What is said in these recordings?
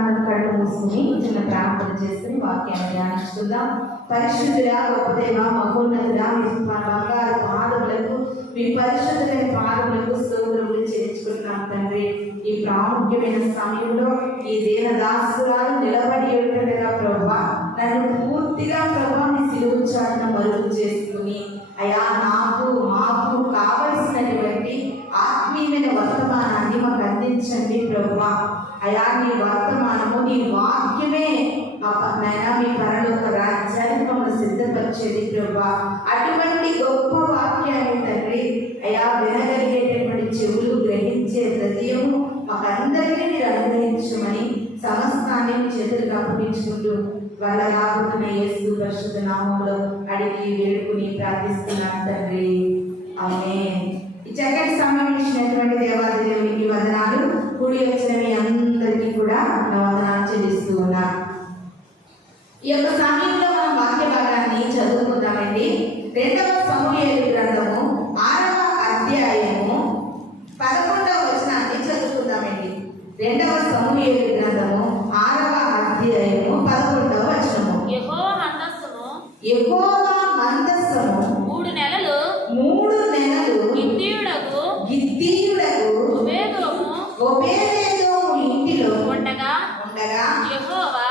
అందరూ కళ్ళు మూసుకుని చిన్న ప్రార్థన చేసుకుని వాక్యాన్ని ధ్యానించుకుందాం. పరిశుద్ధుడా, గొప్ప దేవ, మహోన్నతుడా, మీ బంగారు పాదములకు, మీ పరిశుద్ధులైన పాదములకు స్తోత్రములు చెల్లించుకుంటున్నాం తండ్రి. ఈ ప్రాముఖ్యమైన సమయంలో ఈ దేవదాసురాలు నిలబడి ఉంటుండగా ప్రభా, నన్ను పూర్తిగా ప్రభా మీ సిలువ చాటున మరుగు చేసుకుని అయా మాకు కావలసినటువంటి ఆత్మీయమైన వర్తమానాన్ని మాకు అందించండి ప్రభా. అయా నీ వర్తమానము, నీ వాక్యమే నైనా మీ పరలోక రాజ్యాన్ని మమ్మల్ని సిద్ధపరిచేది ప్రభా. అటువంటి గొప్ప వాక్యాన్ని తండ్రి అయా వినగలిగేటటువంటి చెవులు, గ్రహించే హృదయము మాకందరికీ మీరు అనుగ్రహించమని సమస్తాన్ని చేతులకు అప్పగించుకుంటూ వాళ్ళ రాబోతున్న యేసు పరిశుద్ధ నామములో అడిగి వేడుకుని ప్రార్థిస్తున్నాను తండ్రి. ఆమేన్. ఈ చక్కటి సమయం ఇచ్చినటువంటి దేవాది దేవునికి వందనాలు. కూడి వచ్చిన మీ అందరికీ కూడా నా వందనాలు చెల్లిస్తూ ఉన్నా. ఈ యొక్క సమయంలో మనం వాక్య భాగాన్ని చదువుకుందామండి. 2వ సమూయేలు గ్రంథము 6వ అధ్యాయము 11వ వచనాన్ని చదువుకుందామండి. 2వ సమూయేలు గ్రంథము 6వ అధ్యాయము 11వ వచనము. యెహోవా మందస్సము 3 నెలలు గిత్తీయుడగు ఒబేదెదోము ఇంటిలో ఉండగా యెహోవా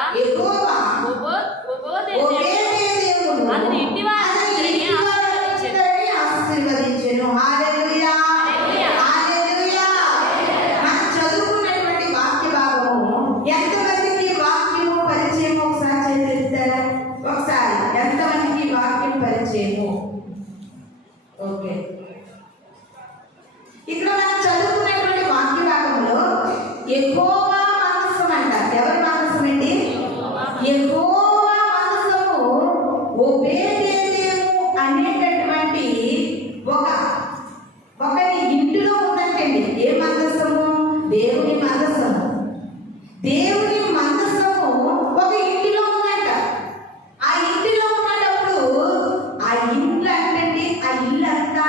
ఒబేదెదోమును అతని ఇంటి వారందరినీ ఆశీర్వదించెను. హల్లెలూయా, హల్లెలూయా. మనం చదువుకున్నటువంటి వాక్య భాగము ఎంతమందికి వాక్యము పరిచయము ఒకసారి చేస్తారా? ఒకసారి ఎంతమందికి వాక్యం పరిచయము? ఓకే. ఇక్కడ మనం చదువుకున్నటువంటి వాక్య భాగంలో యెహోవా మందసం అంట. ఎవరి మందసం అండి? యెహోవా మందసము ఒబేదెదోము అనేటటువంటి ఒకరి ఇంటిలో ఉందంటండి. ఏ మందసము? దేవుని మందసము. దేవుని మందసము ఒక ఇంటిలో ఉందంట. ఆ ఇంటిలో ఉన్నప్పుడు ఆ ఇంట్లో అంటండి, ఆ ఇల్లంతా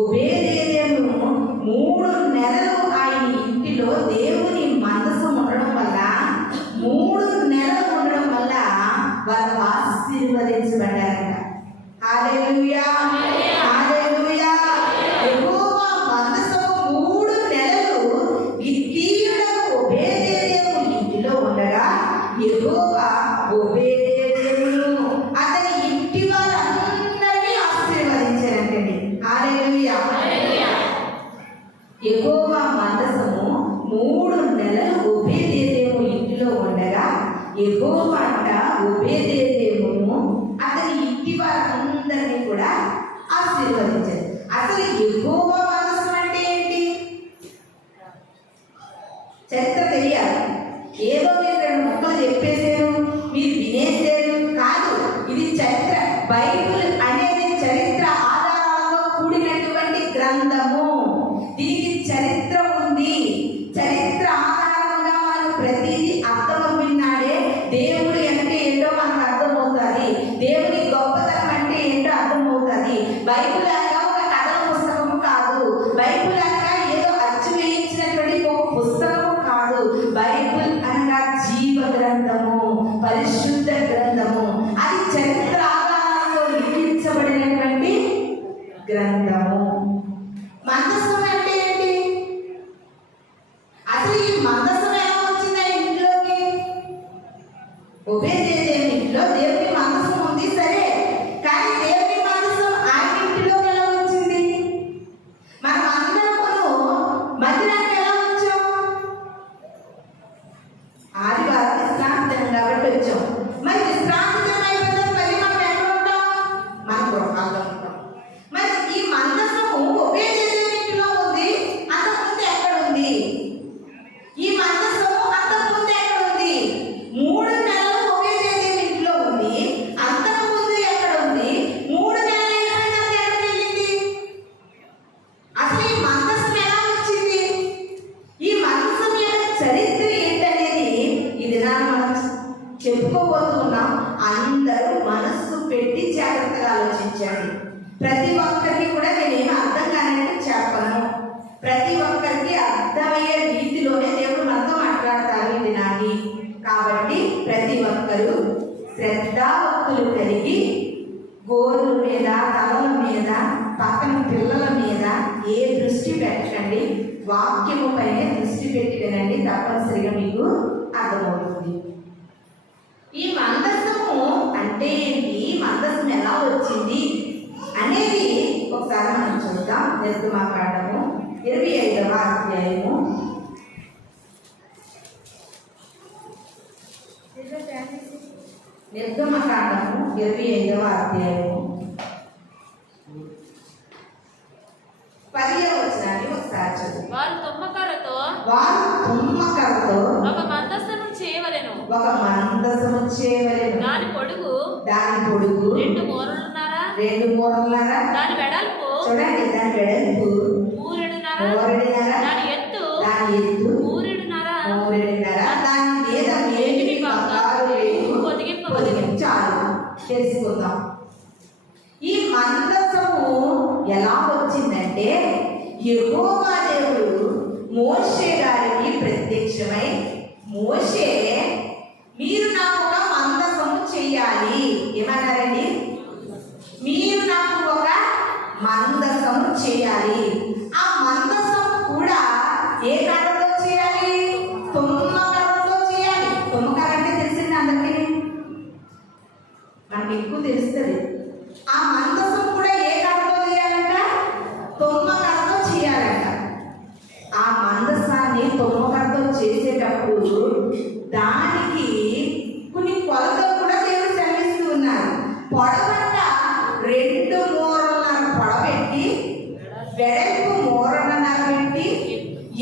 ఒబేదెదోము 3 నెలలు ఆ ఇంటిలో దేవుని మందసం ఉండడం వల్ల, 3 నెలలు ఉండడం వల్ల వారు ఆశీర్వదించబడ్డారంట. హల్లెలూయా, హల్లెలూయా. యెహోవా మందసము 3 నెలలు గిత్తీయుడగు ఒబేదెదోము ఇంటిలో ఉండగా యెహోవా ఒబేదెదోమును అతని ఇంటి వారందరినీ ఆశీర్వదించారంటండి. హల్లెలూయా. యెహోవా మందసము 3 నెలలు ఒబేదెదోము ఇంటిలో ఉండగా యెహోవా అంట ఒబేదెదోమును అతని ఇంటి వారందరినీ కూడా ఆశీర్వదించారు. అసలు యెహోవా మందసం అంటే ఏంటి? చరిత్ర తెలియాలి. ఏదో మీరు 2 ముక్కలు చెప్పేసారు, మీరు వినేసారు కాదు. ఇది చరిత్ర. బైబిల్ అనేది చరిత్ర ఆధారాలతో కూడినటువంటి గ్రంథము. దీనికి చరిత్ర ఉంది. చరిత్ర ఆధారంగా మనకు ప్రతిదీ అర్థమవుతున్నాడే. దేవుడు అంటే ఏంటో మనకు అర్థమవుతుంది. దేవుని గొప్పతనం అంటే ఏంటో అర్థమవుతుంది. బైబిల్ అనగా ఒక కథల పుస్తకము కాదు. బైబిల్ అనగా ఏదో అచ్చు వేయించినటువంటి ఒక పుస్తకము కాదు. బైబిల్ అనగా జీవ గ్రంథము, పరిశుద్ధ గ్రంథము. అది చరిత్ర ఆధారాలతో లిఖించబడినటువంటి గ్రంథము. మందసం అంటే ఏంటి? అసలు ఈ మందసం ఎలా వచ్చింది ఆ ఇంట్లోకి? ఒబేదెదోము ఇంట్లో దేవుని మందసం ఉంది, సరే. కానీ దేవుని మందసం ఆ ఇంటిలోకి ఎలా వచ్చింది? మనం అందరము మందిరానికి ఎలా వచ్చాం? ఆదివారం విశ్రాంతి దినం కాబట్టి వచ్చాం. మరి విశ్రాంతి దినం అయిపోతే మళ్ళీ మనం ఎక్కడ ఉంటాం? మన గృహాల్లో ఉంటాం. మరి ఈ మందసము ఒబేదెదోము ఇంటిలో ఉంది, అంతకుముందు ఎక్కడ ఉంది? ఈ మందసము అంతకుముందు ఎక్కడ ఉంది? 3 నెలలు ఒబేదెదోము ఇంట్లో ఉంది, అంతకుముందు ఎక్కడ ఉంది? 3 నెలలు అయిపోయిన తర్వాత ఎక్కడికి వెళ్ళింది? అసలు ఈ మందసం ఎలా వచ్చింది? ఈ మందసం యొక్క చరిత్ర ఏంటనేది ఈ దినాన్ని మనం చెప్పుకోబోతున్నాం. అందరూ మనస్సు పెట్టి జాగ్రత్తగా ఆలోచించండి. ప్రతి ఒక్కరికి కూడా నేనేమి అర్థం కానట్టు చెప్పను. ప్రతి ఒక్కరికి అర్థమయ్యే రీతిలోనే దేవుడు మనతో మాట్లాడతారు ఈ దినాన్ని. వాక్యము పైన దృష్టి పెట్టి వినండి, తప్పనిసరిగా మీకు అర్థమవుతుంది. ఈ మందసము అంటే ఏంటి, మందసం ఎలా వచ్చింది అనేది ఒకసారి మనం చూద్దాం. నిర్గమకాండము 25వ అధ్యాయము. నిర్గమకాండము 25వ అధ్యాయము 10వ వచనాన్ని ఒకసారి చదువు. వారు తుమ్మకర్రతో ఒక మందసము చేయవలెను. దాని పొడుగు 2 మూరలున్నర. దాని వెడల్పు చూడండి, దాని వెడల్పు 3.5. దాని ఎత్తు 3.5. దాని మీద మేలిమి బంగారు రేకు పొదిగింపు. చాలు తెలుసుకుందాం. ఈ మందసము ఎలా వచ్చిందంటే, యెహోవా దేవుడు మోషే గారికి ప్రత్యక్షమై, మోషే మీరు నాకు ఒక మందసము చెయ్యాలి. ఏమన్నారండి? మీరు నాకు ఒక మందసము చేయాలి. ఆ మందసం కూడా ఏ కర్రతో చేయాలి? తుమ్మ కర్రతో చేయాలి. తుమ్మ కర్ర అంటే తెలిసింది అందరికీ, మనకి ఎక్కువ తెలుస్తుంది. ఆ మందసం కూడా ఏ కర్రతో చేయాలంట? తుమ్మ కర్రతో చేయాలంట. ఆ మందసాన్ని తుమ్మ కర్రతో చేసేటప్పుడు దానికి కొన్ని కొలతలు కూడా దేవుడు సెలవిస్తూ ఉన్నారు. పొడవంట 2 మూరలున్నర పొడవెట్టి, వెడల్పు 3.5 పెట్టి,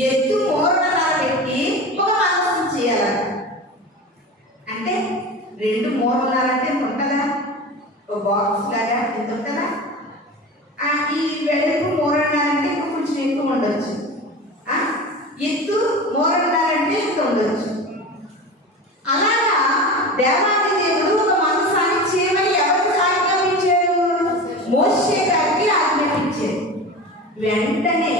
ఎత్తు 3.5 పెట్టి ఒక మందసం చేయాలంట. అంటే 2 మూరలున్నర అంటే ఉంటుందా? ఒక బాక్స్ లాగా ఎంత ఉంటుందా? ఈ వెడల్పు 3.5 అంటే ఇంకా కొంచెం ఎక్కువ ఉండొచ్చు. ఎత్తు 3.5 అంటే ఎంత ఉండొచ్చు. అలాగా దేవాది దేవుడు ఒక మందసాన్ని చేయమని ఎవరికి ఆజ్ఞాపించాడు? మోషే గారికి ఆజ్ఞాపించాడు. వెంటనే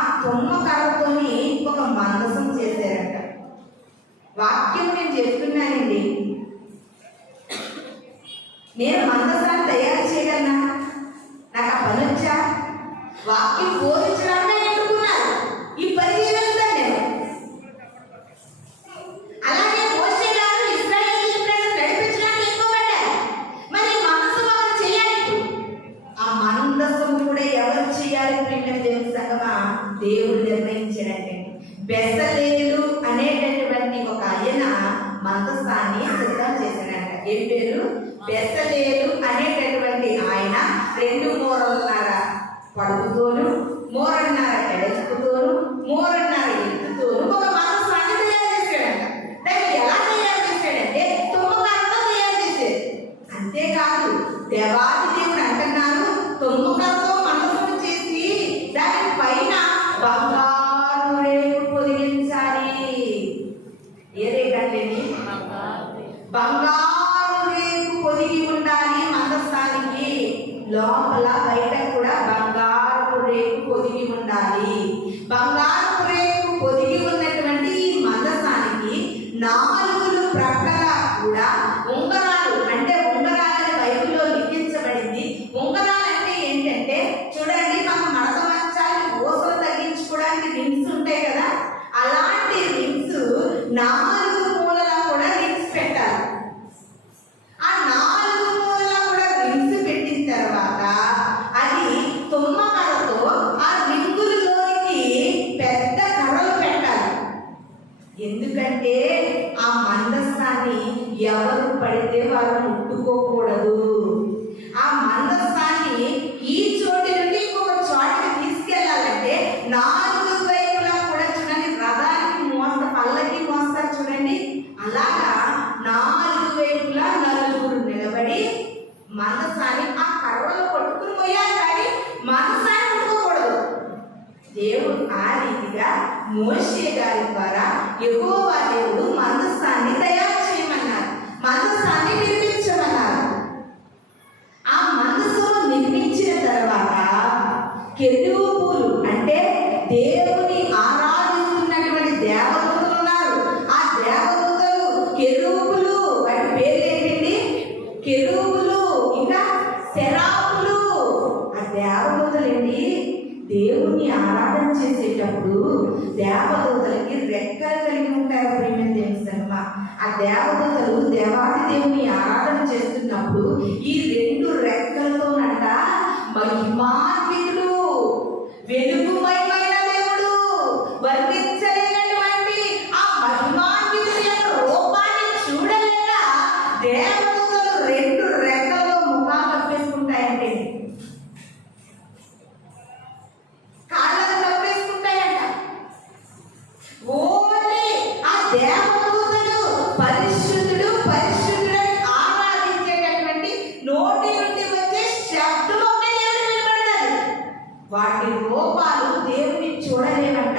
ఆ తుమ్మ కర్రతోని ఒక మందసం చేశారంట. వాక్యం నేను చెప్తున్నానండి. నేను మందసాన్ని తయారు చేయగలనా? నాకు ఆ పని వచ్చా? వాక్యం బోధించడానికి ఎన్నుకున్నారు. ఈ పని చేయగలుగుతాను నేను. అలాగే మోషే గారు ఇశ్రాయేలు ప్రజలను నడిపించడానికి ఎన్నుకోబడ్డారు. మరి మందసం ఎవరు చేయాలి? ఆ మందసం కూడా ఎవరు చేయాలి? ప్రియమైన దేవుని సంగమా, దేవుడు నిర్ణయించాడంటే బెసలేలు అనేటటువంటి ఒక ఆయన మందసాన్ని సిద్ధం చేశాడంట. ఏం పేరు? బెసలేలు అనేటటువంటి ఆయన 2 మూరలున్నర పొడవుతోను, 3.5 వెడల్పుతోను, 3.5 ఎత్తుతోను ఒక మందసాన్ని తయారు చేశాడంట. దాన్ని ఎలా తయారు చేశాడంటే తుమ్మకర్రతో తయారు చేశాడు. అంతేకాదు, దేవాది దేవుడు అంటున్నారు, తుమ్మకర్రతో మందసం చేసి దాని పైన బంగారు రేకు పొదిగించాలి. ఏ రేకు అంటే బంగారు రేకు పొదిగి ఉండాలి మందసానికి. లోపల బయట కూడా బంగారు రేకు పొదిగి ఉండాలి. బంగారు రేకు పొదిగి ఉన్నటువంటి ఈ మందసానికి 4 ప్రక్కల కూడా ఉంగరాలు, అంటే ఉంగరాలని బైబిల్లో లిఖించబడింది. ఉంగరాలు అంటే ఏంటంటే చూడండి, మనం మడత మంచాలి ఓసలు తగ్గించుకోవడానికి రింగ్స్ ఉంటాయి కదా, అలాంటి రింగ్స్ 4 మూలలా కూడా రింగ్స్ పెట్టాలి. ఆ 4 మూలలా కూడా రింగ్స్ పెట్టిన తర్వాత అది తుమ్మ కర్రతో ఆ రింగులలోనికి పెద్ద కర్రలు పెట్టాలి. ఎందుకంటే ఆ మందసాన్ని ఎవరు పడితే వారు ముట్టుకోకూడదు. ఆ మందసాన్ని ఈ చోటి నుండి ఇంకొక చోటికి తీసుకెళ్లాలంటే 4 వైపులా కూడా చూడండి, రథానికి పల్లకి మోస్తారు చూడండి, అలాగా 4 వైపులా 4 నిలబడి మందసాన్ని ఆ కర్రలో పట్టుకుని పోయాలి, కానీ మందసాన్ని ముట్టుకోకూడదు. దేవుడు ఆ రీతిగా మోషే గారి ద్వారా యెహోవా దేవుడు మందసాన్ని తయారు చేయమన్నారు, మందసాన్ని నిర్మించమన్నారు. ఆ మందసం నిర్మించిన తర్వాత కెరూబులు అంటే దేవుని ఆరాధిస్తున్నటువంటి దేవదూతలు ఉన్నారు. ఆ దేవదూతలు కెరూబులు, వాటి పేర్లు ఏంటండి? కెరూబులు, ఇంకా సెరాపులు. ఆ దేవదూతలు ఏంటి? దేవుణ్ణి ఆరాధన చేసేటప్పుడు దేవదూతలకి రెక్కలు కలిగి ఉంటారు ప్రియమైన దేవుని సంగమా. ఆ దేవదూతలు దేవాది దేవుని ఆరాధన చేస్తున్నప్పుడు ఈ రెండు రెక్కలతోనంట మహిమాన్వితుడు, వెలుగుమయమైన దేవుడు, వర్ణించలేనటువంటి ఆ మహిమాన్వితుడి యొక్క రూపాన్ని చూడలేక దేవదూతలు రెండు రెక్కలతో ముఖాలు కప్పేసుకుంటాయంటే, కాళ్ళను కప్పేసుకుంటాయంట. ఓన్లీ ఆ దేవదూతలు పరిశుద్ధుడు పరిశుద్ధుడని ఆరాధించేటటువంటి నోటి నుండి వచ్చే శబ్దం ఒకే దేవుడికి వినబడతాది. వాటి రూపాలు దేవుని చూడలేమంట.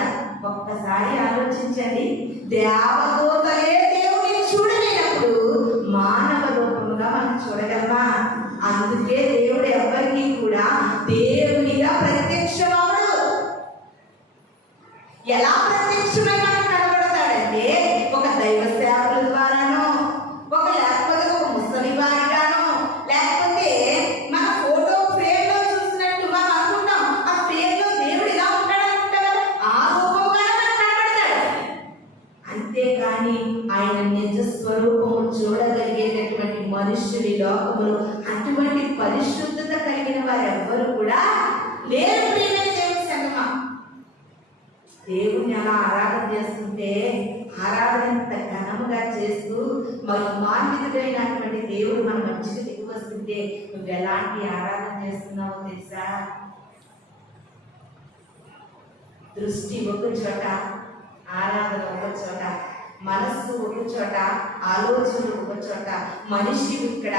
ఒక్కసారి ఆలోచించండి, దేవదూతలే దేవుని చూడలేనప్పుడు మానవ రూపముగా మనం చూడగలమా? అందుకే దేవుడు ఎవరికి కూడా దేవునిగా ప్రత్యక్షమవడు. ఎలా ప్రత్యక్షమై మనకు కనబడతాడంటే, ఒక దైవ సేవకుల ద్వారానో, లేకపోతే ఒక ముసలి వారిగానో, లేకపోతే మన ఫోటో ఫ్రేమ్ లో చూసినట్టు మనం అనుకుంటాం. ఆ ఫ్రేమ్ లో దేవుడు ఇలా ఉంటాడనుకుంటాడు, ఆ రూపంగా మనకు కనబడతాడు. అంతేకాని ఆయన నిజ స్వరూపము చూడగలిగేటటువంటి మనుష్యుడి లోకములు అటువంటి పరిశుద్ధత కలిగిన వారు ఎవ్వరు కూడా లేరు ప్రియమైన దేవుని సంగమా. దేవుణ్ణి అలా ఆరాధన చేస్తుంటే, ఆరాధన ఇంత ఘనముగా చేస్తూ మహిమాన్వితుడైనటువంటి దేవుడు మన మధ్యకి దిగి వస్తుంటే నువ్వు ఎలాంటి ఆరాధన చేస్తున్నావో తెలుసా? దృష్టి ఒక చోట, ఆరాధన ఒక చోట, మనస్సు ఒక చోట, ఆలోచనలు ఒక చోట, మనిషి ఇక్కడ,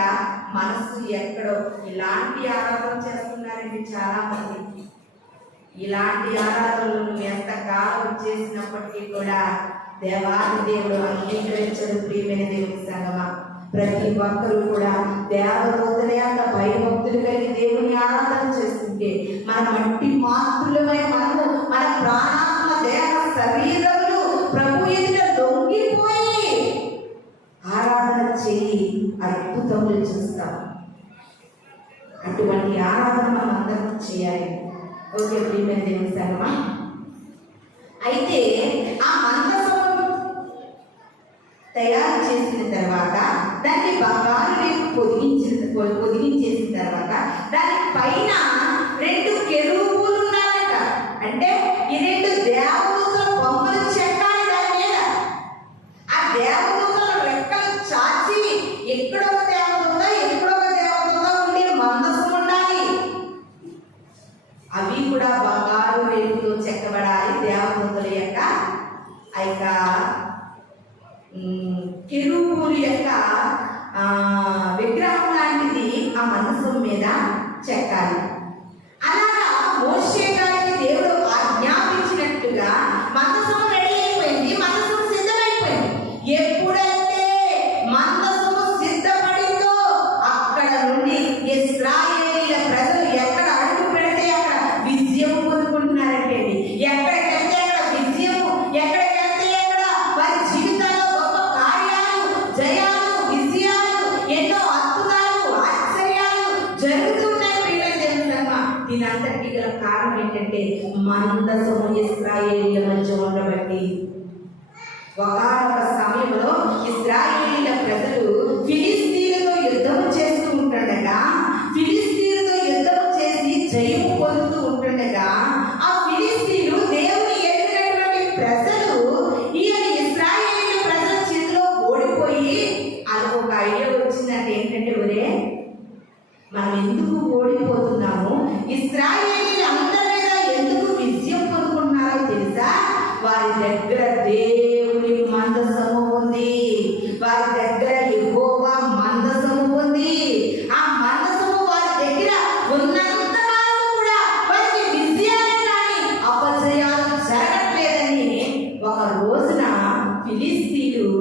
మనస్సు ఎక్కడో. ఇలాంటి ఆరాధన చేస్తున్నారండి చాలా మంది. ఇలాంటి ఆరాధనలు ఎంతకాలం చేసినప్పటికీ కూడా దేవాది దేవుడు అంగీకరించడు ప్రియమైన దేవుని సంగమా. ప్రతి ఒక్కరు కూడా దేవదూతలే అంత భయభక్తులు కలిగి దేవుని ఆరాధన చేస్తుంటే, మన మట్టి మాతృలమై మనము మన ప్రాణాత్మ దేహ శరీరములు ప్రభు ఎదుట లొంగిపోయి ఆరాధన చేయి అద్భుతములు చూస్తాం. అటువంటి ఆరాధన మనం అందరం చేయాలి. ఓకే ప్రియమైన దేవుని సంగమా. అయితే ఆ మందసం తయారు చేసిన తర్వాత దాన్ని బంగారు రేపు పొదిగించేసిన తర్వాత దాని పైన రెండు కెరూబులు ఉన్నాయంట. అంటే ఈ రెండు దేవదూతల బొమ్మలు చెక్కాలి దాని మీద. ఆ దేవదూతల రెక్కలు చాచి ఎక్కడో దేవదూత ఎక్కడో దేవదూత ఉండి మందసం ఉండాలి. అవి కూడా బంగారు రేపుతో చెక్కబడాలి. దేవదూతల యొక్క కెరూబుల యొక్క విగ్రహం లాంటిది ఆ మందసం మీద చెక్కాలి. అలాగా మోషే గారికి దేవుడు ఆజ్ఞాపించినట్టుగా మందసం రెడీ అయిపోయింది, మందసం సిద్ధమైపోయింది. ఎప్పుడైతే మందసము సిద్ధపడిందో అక్కడ నుండి ఇశ్రాయేలీయుల ప్రజలు ఎక్కడ అడుగు పెడితే అక్కడ విజయం పొందుకుంటున్నారంటే, ఎక్కడికెళ్తే అక్కడ విజయము, ఎక్కడికెళ్తే అక్కడ వారి జీవితాల్లో గొప్ప కార్యాలు, జయాలు, విజయాలు, ఎన్నో అద్భుతాలు, ఆశ్చర్యాలు జరుగుతున్నాయి ప్రియమైన దేవుని సంగమా. దీనంతటికీ గల కారణం ఏంటంటే మందసము ఇశ్రాయేలీయుల మధ్య ఉండబట్టి. ఒకానొక సమయంలో ఇశ్రాయేలీయుల ప్రజలు ఫిలిస్తీయులతో యుద్ధం చేస్తూ ఉంటుండగా, ఫిలిస్తీయులతో యుద్ధం చేసి జయము పొందుతూ ఉంటుండగా, ఆ ఫిలిస్తీయులు దేవుని ఎరిగినటువంటి ప్రజలు ఈయన ఇశ్రాయేలీయుల ప్రజల చేతిలో ఓడిపోయి వాళ్ళకు ఒక ఐడియా వచ్చిందంటే ఏంటంటే, ఒరే మనం ఎందుకు ఓడిపోతున్నాము, ఇశ్రాయేలీయులు అందరి మీద ఎందుకు విజయం పొందుకుంటున్నారో తెలుసా? వారి దగ్గర దేవుని మందసము ఉంది, వారి దగ్గర యెహోవా మందసము ఉంది. ఆ మందసము వారి దగ్గర ఉన్నంత కాలం కూడా వారికి విజయాలు కానీ అపజయాలు జరగట్లేదని ఒక రోజున ఫిలిస్తీయులు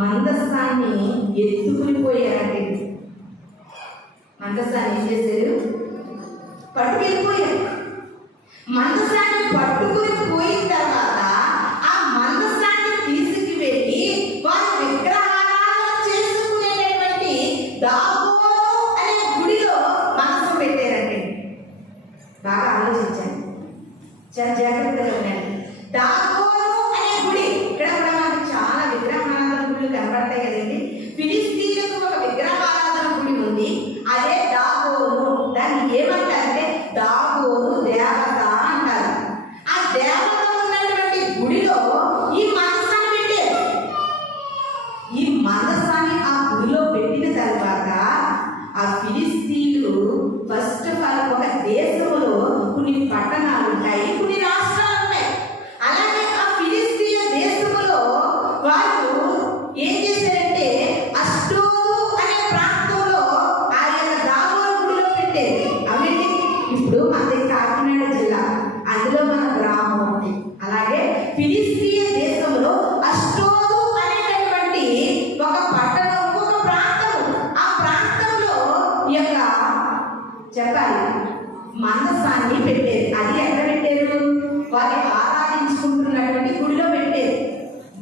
మందసాన్ని ఎత్తుకుని పోయారంటే, మందసాన్ని ఏం చేశారు? పట్టుకెళ్ళిపోయారు. మందసాన్ని పట్టుకుని పోయిన తర్వాత ఆ మందసాన్ని తీసుకువెళ్ళి వారి విగ్రహారాధన చేసుకునేటటువంటి దాగోను అనే గుడిలో మందసం పెట్టారండి. బాగా ఆలోచించండి, చాలా జాగ్రత్తగా ఉండండి. దాగోను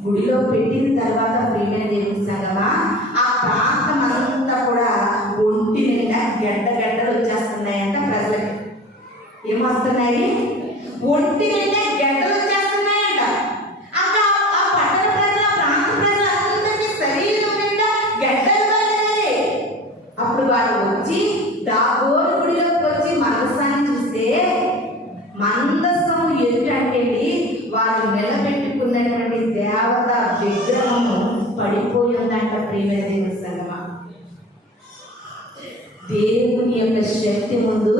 గుడిలో పెట్టిన తర్వాత ప్రియమైన దేవుని సంగమా ఆ ప్రాంతం అంతా కూడా ఒంటి నిండా గడ్డలు వచ్చేస్తున్నాయంట ప్రజలకి. ఏమొస్తున్నాయి? ఒంటి నిండా గడ్డలు వచ్చేస్తున్నాయంట. అక్కడ ఆ పట్టణ ప్రజల ప్రాంత ప్రజలందరికీ శరీరం నిండా గడ్డలు పడేది. అప్పుడు వాళ్ళు వచ్చి దాగోరు గుడిలోకి వచ్చి మందసాన్ని చూస్తే మందసం ఏంటంటే వాళ్ళు నిలబెట్టుకున్నటువంటి దేవత విగ్రహము పడిపోయి ఉందంట. ప్రియమైన దేవుని సంగమా, దేవుని యొక్క శక్తి ముందు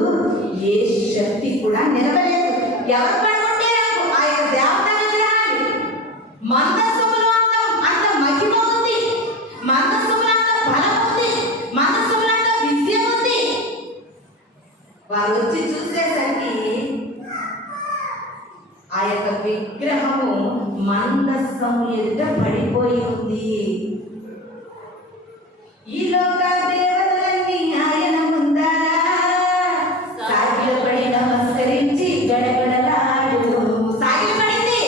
ఏ శక్తి కూడా నిలవలేదు. ఎవరు పడుకుంటారు ఆ యొక్క దేవత విగ్రహాన్ని? మందసములో అంత మహిమ ఉంది, మందసములో అంత బలం ఉంది, మందసములో అంత విజయం ఉంది. వారు వచ్చి చూసేసరికి ఆ యొక్క విగ్రహము మందసము ఎదుట పడిపోయి ఉంది. ఈ లోక దేవతలన్నీ ఆయన ముందర సాగిలపడి నమస్కరించి గడగడలాడు. సాగిలపడింది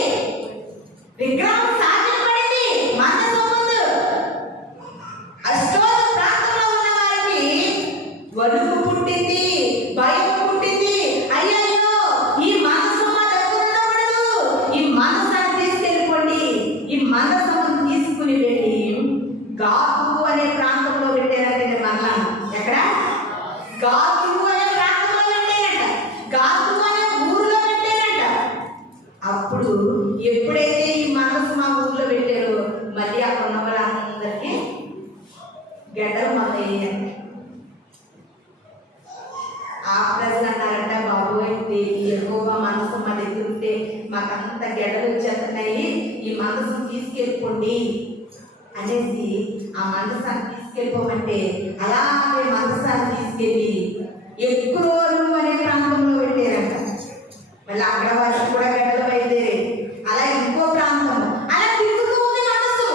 విగ్రహం, సాగిలపడింది మందసం ముందు. అష్టోద ప్రాంతంలో ఉన్న వారికి వణుకు పుట్టింది, భయం పుట్టింది. అయ్యయ్యో, ఈ మందసం మా దగ్గర ఉండకూడదు, ఈ మందసాన్ని తీసుకెళ్ళిపోండి. ఈ మందసం తీసుకుని వెళ్ళి గాతు అనే ప్రాంతంలో పెట్టారంటే మరలా. ఎక్కడ? గాతు అనే ప్రాంతంలో పెట్టారంట, గాతు అనే ఊరిలో పెట్టారంట. అప్పుడు ఎప్పుడైతే ఈ మనసు మా ఊర్లో పెట్టారో మళ్ళీ అక్కడ ఉన్న వాళ్ళందరికీ గడ్డలు మొదలయ్యాయంట. ఆ ప్రజలు అన్నారంట, బాబోయ్ ఎక్కువగా మనసు మా దగ్గర ఉంటే మాకంత గడ్డలు వచ్చేస్తున్నాయి, ఈ మనసును తీసుకెళ్ళిపోండి అనేసి ఆ మందసాన్ని తీసుకెళ్ళిపోమంటే అలాగే మందసాన్ని తీసుకెళ్ళి ఎక్కురోలు అనే ప్రాంతంలో పెట్టారంట. మళ్ళీ అక్కడ వారికి కూడా గడ్డలు బయలుదేరే అలా ఇంకో ప్రాంతం అలా తిరుగుతూ ఉంది మనసు.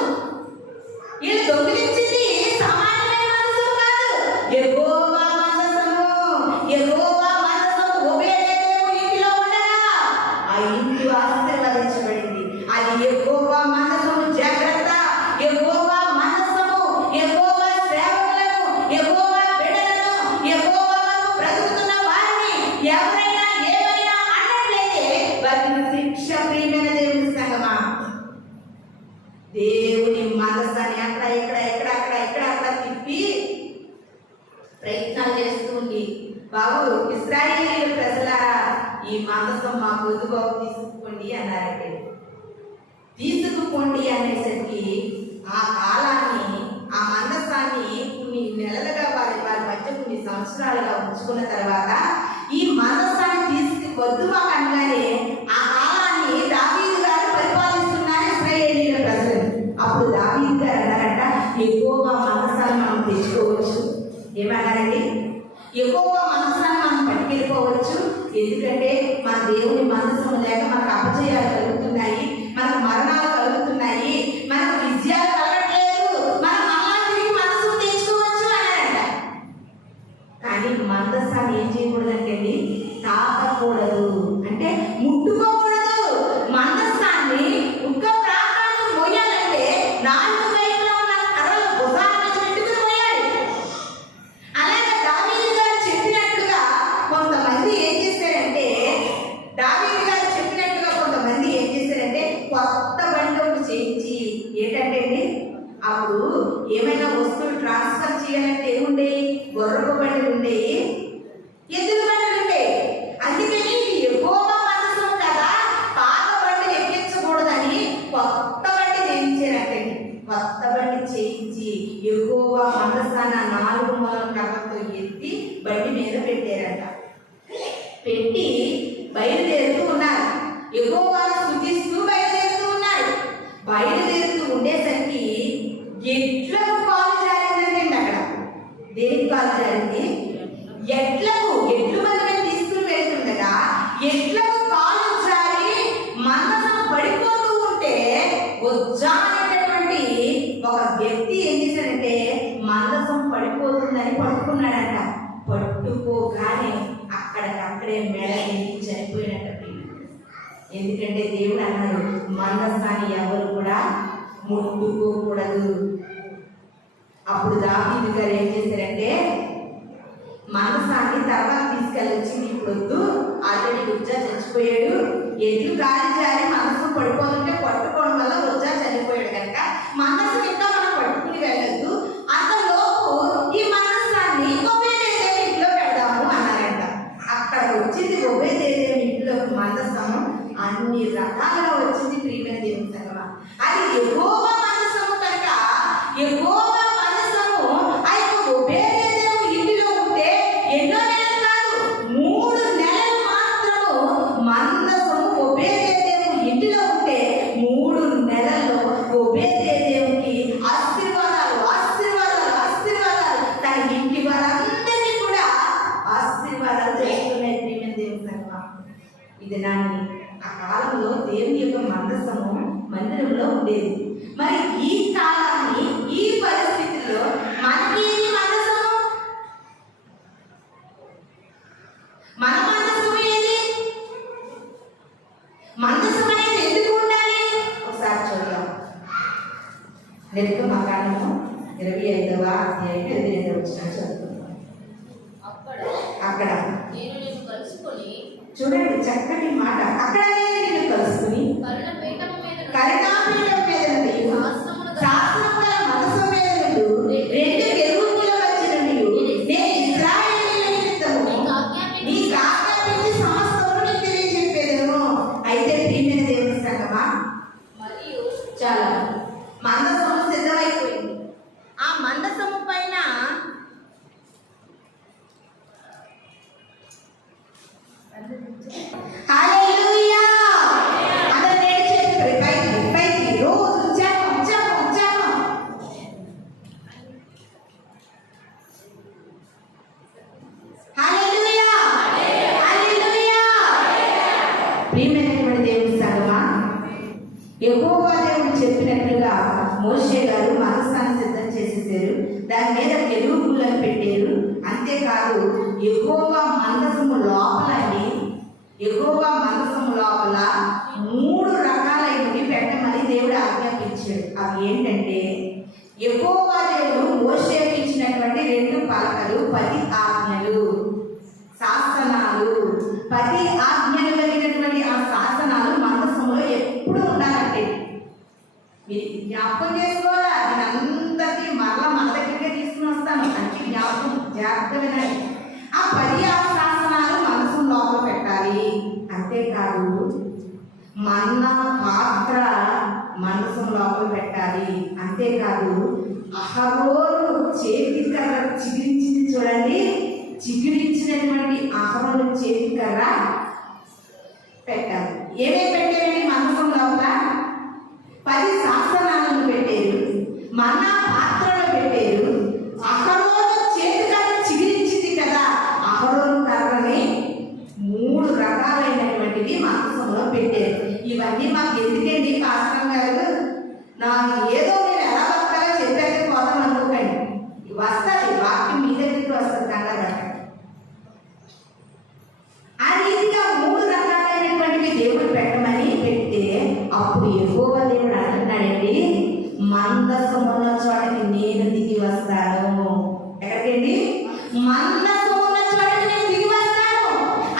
వీళ్ళు దొంగిలించింది సామాన్యమైన మనసు కాదు, యెహోవా మందసము. యెహోవా మందసము ఒబేదేము ఇంటిలో ఉండగా ఆ ఇంటి ఆశీర్వదించబడింది. అది యెహోవా మందసము. జాగ్రత్త, యెహోవా మందసము యెహోవా సేవకులను, యెహోవా బిడ్డలను, యెహోవాకు బ్రతుకుతున్న వారిని ఎవరైనా ఏమైనా అన్నట్లయితే వారికి శిక్ష. ప్రియమైన దేవుని సంగమా, దేవుని మందసాన్ని అక్కడ తిప్పి ప్రయత్నాలు చేస్తూ ఉంది. బాబు ఇశ్రాయేలీయుల ప్రజలారా, ఈ మందసం మా పొద్దుబాబు తీసుకుపోండి అన్నారంటే. తీసుకుపోండి అనేసరికి ఆ కాలాన్ని, ఆ మందసాన్ని కొన్ని నెలలుగా వారి మధ్య కొన్ని సంవత్సరాలుగా ఉంచుకున్న తర్వాత ఈ మందసాన్ని తీసుకువద్దు మాకు అనగానే ఆ కాలాన్ని దావీదు గారు పరిపాలిస్తున్నారు ఇశ్రాయేలీయుల ప్రజలు. అప్పుడు దావీదు గారు అన్నారంట, యెహోవా మందసాన్ని మనం తెచ్చుకోవచ్చు. ఏమన్నారండి? యెహోవా మందసాన్ని మనం పట్టుకెళ్ళిపోవచ్చు. ఎందుకంటే మన దేవుని మందసం లేక మనకు అపజయాలు కలుగుతున్నాయి, మనకు మరణాలు కలుగుతున్నాయి, మనకు విజయాలు కలగట్లేదు, మనం అలా తిరిగి మనసును తెచ్చుకోవచ్చు అన్నారంట. కానీ మందసాన్ని ఏం చేయకూడదంటే తాకకూడదు, అంటే ముట్టుకోకూడదు. మందసాన్ని ఒక్క ప్రాంతానికి మోయాలంటే 4 వైపులా ఉన్న కర్రలు భుజాల మీద పెట్టుకుని మోయాలి. అలాగే దావీదు గారు చెప్పినట్టుగా కొంతమంది ఏం చేశారంటే కొత్త బండి ఒకటి చేయించి ఏంటంటే అప్పుడు ఏమైనా వస్తువులు ట్రాన్స్ఫర్ చేయాలంటే ఏముండేవి? గొర్రెపు బండి ఉండేవి, ఎద్దుల బండ్లు ఉండేవి. అందుకని యెహోవా మందసం కదా, పాత బండిని ఎక్కించకూడదని కొత్త బండి చేయించారంటే. కొత్త బండి చేయించి యెహోవా మందసాన్ని 4 మూలల కర్రతో ఎత్తి బండి మీద పెట్టారంట. పెట్టి బయలుదేరుతూ ఉన్నారు. యెహోవాను స్తుతిస్తూ బయలుదేరుతూ ఉన్నారు. బయలుదేరుతూ ఉండేసరికి ఎడ్లకు కాలు జారిందండి. అక్కడ దేనికి కాలు జారింది? ఎడ్లు మందిని తీసుకుని వెళ్తుండగా ఎడ్లకు కాలు జారి మందసం పడిపోతూ ఉంటే అనేటటువంటి ఒక వ్యక్తి ఏం చేశాడంటే మందసం పడిపోతుందని పట్టుకున్నాడంట. పట్టుకోగానే అక్కడికక్కడే మెడ ఎత్తి చనిపోయినట్టు. ఎందుకంటే దేవుడు అన్నాడు, మందసాన్ని ఎవరు కూడా అప్పుడు దావీదు గారు ఏం చేశారంటే మందసాన్ని తర్వాత తీసుకెళ్ళొచ్చి ఇప్పుడు వద్దు, ఆల్రెడీ ఉజ్జా చచ్చిపోయాడు, ఎడ్లు గాలి జారి మనసు పడిపోతుంటే పట్టుకోవడం వల్ల ఉజ్జా చనిపోయాడు కనుక మనసు ఇంకా మనం పట్టుకుని వెళ్ళొద్దు, అంతలోపు ఈ మనసాన్ని ఒబేదేదేవి ఇంట్లో పెడదాము అన్నారంట. అక్కడ వచ్చింది ఒబేదేదేవి ఇంట్లోకి మనసము అన్ని రకాలుగా వచ్చింది. ప్రియమైన దేవుని సంగమా, అది యెహోవా మనసము కనుక యెహోవా మనసము ఆ యొక్క ఒబేదేదేవి ఇంటిలో ఉంటే ఎన్నో నెలలు కాదు 3 నెలలు మాత్రము మందసము ఒబేదేదేవి ఇంటిలో ఉంటే 3 నెలల్లో ఒబేదేదేవికి ఆశీర్వాదాలు ఆశీర్వాదాలు ఆశీర్వాదాలు తన ఇంటి వారందరినీ కూడా ఆశీర్వాదాలు చేస్తున్నాయి. ప్రియమైన దేవుని సంగమా, ఇది నాని ఆ కాలంలో దేవుని యొక్క మందసము మందిరంలో ఉండేది. మరి ఈ కాలాన్ని ఈ పరిస్థితుల్లో మనకి ఏది మందసము? మన మందసము ఏది? మందసం అనేది ఎందుకు ఉండాలి? ఒకసారి చూద్దాం. నిర్గమకాండము 25వ అధ్యాయం 22వ వచనం చదువుకుందాం. అక్కడ నేను నిన్ను కలుసుకొని చూడండి చక్కటి మాట. అక్కడ నేను కలుసుకుని కరుణాపీఠం మీద నుండి శాసనముల మందసం మీద నుండి 2 కెరూబుల మధ్య నుండి నేను ఇశ్రాయేలీయుల నిమిత్తము నీకు ఆజ్ఞాపించి సమస్తమును నీకు తెలియజెప్పేదను. అయితే ప్రియమైన దేవుని సంగమా, మరియు చాలా మందసము సిద్ధమైపోయింది. ఆ మందసము పైన హల్లెలూయా అందరూ నేర్చేయండి. పైకి రోజు ఉచ్చారణ హల్లెలూయా హల్లెలూయా. ప్రియమైనటువంటి దేవుని సంగమా, యెహోవా దేవుడు చెప్పినట్లుగా మోషే గారు మందసాన్ని సిద్ధం చేసేసారు. దాని మీద కెరూబులను పెట్టారు. అంతేకాదు యెహోవా మందసము లోపలండి, యెహోవా మందసము లోపల 3 రకాలైనవి పెట్టమని దేవుడు ఆజ్ఞాపించాడు. అవి ఏంటంటే యెహోవా దేవుడు మోషేకి ఇచ్చినటువంటి 2 పలకలు, 10 ఆజ్ఞలు, శాసనాలు. 10 ఆజ్ఞలు కలిగినటువంటి ఆ శాసనాలు మందసములో ఎప్పుడు ఉండాలంటే మీరు జ్ఞాపకం చేసుకోవాలా. నేను అందరికీ మరలా మన దగ్గరికే తీసుకుని వస్తాను. అంటే జ్ఞాపకం జాగ్రత్త వినండి. ఆ 10 శాసనాలు మనసు లోపల పెట్టాలి. అంతేకాదు మన్నా పాత్ర మనసు లోపల పెట్టాలి. అంతేకాదు అహరోను చేతికర్ర చిగిరించింది చూడండి, చిగిరించినటువంటి అహరోను చేతికర్ర పెట్టాలి. ఏమేమి పెట్టారండి మనసు లోపల? 10 శాసనాలను పెట్టారు, మన్నా పాత్రలో పెట్టారు. అహరోను చేతికర్ర చిగిరించింది కదా, అహరోను కర్రని 3 రకాలైనటువంటివి మందసంలో పెట్టారు. ఇవన్నీ మాకు ఎందుకండి పాస్టర్ గారు, నాకు ఏదో నేను ఎలా బతకాలో చెప్పాక పోదాం అనుకోకండి. వస్తుంది, వాక్యం మీ దగ్గరికి వస్తుంది కంగారు. ఆ రీతిగా 3 రకాలైనటువంటివి దేవుడు పెట్టమని పెడితే అప్పుడు యెహోవా దేవుడు అంటున్నాడండి, మందసం ఉన్న చోటకి నేను దిగి వస్తాను. ఎక్కడికండి? మందసం ఉన్న చోటకి నేను దిగి వస్తాను.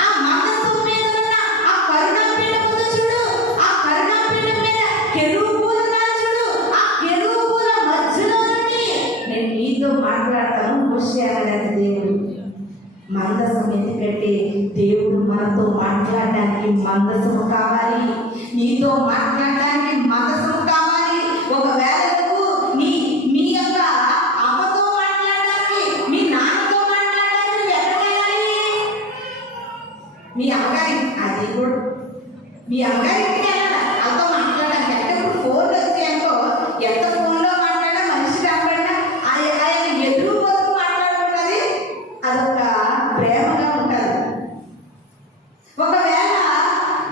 ఆ మందసం మీద ఉన్న ఆ కరుణాపీఠం ఉంది చూడు, ఆ కరుణాపీఠం మీద కెరూబులు ఉన్నారు చూడు, ఆ కెరూబుల మధ్యలో నుండి నేను నీతో మాట్లాడతాను. మోషే అన్నాడు దేవుడు. మందసం ఎందుకంటే దేవుడు మనతో మాట్లాడడానికి మందసము కావాలి, నీతో మాట్లాడడానికి మందసము కావాలి. ఒకవేళ నువ్వు మీ యొక్క అమ్మతో మాట్లాడడానికి, మీ నాన్నతో మాట్లాడడానికి నువ్వు ఎక్కడికి వెళ్ళాలి? మీ అమ్మగారి, అది కూడా మీ అమ్మగారికి వెళ్ళాలి. వాళ్ళతో మాట్లాడాలి. అంటే ఇప్పుడు ఫోన్లు వచ్చాయనుకో, ఎంత ఫోన్లో మాట్లాడినా మనిషి కాకుండా ఆయన ఎదురు పొదుపు మాట్లాడుతున్నది అదొక ప్రేమగా ఉంటుంది. ఒకవేళ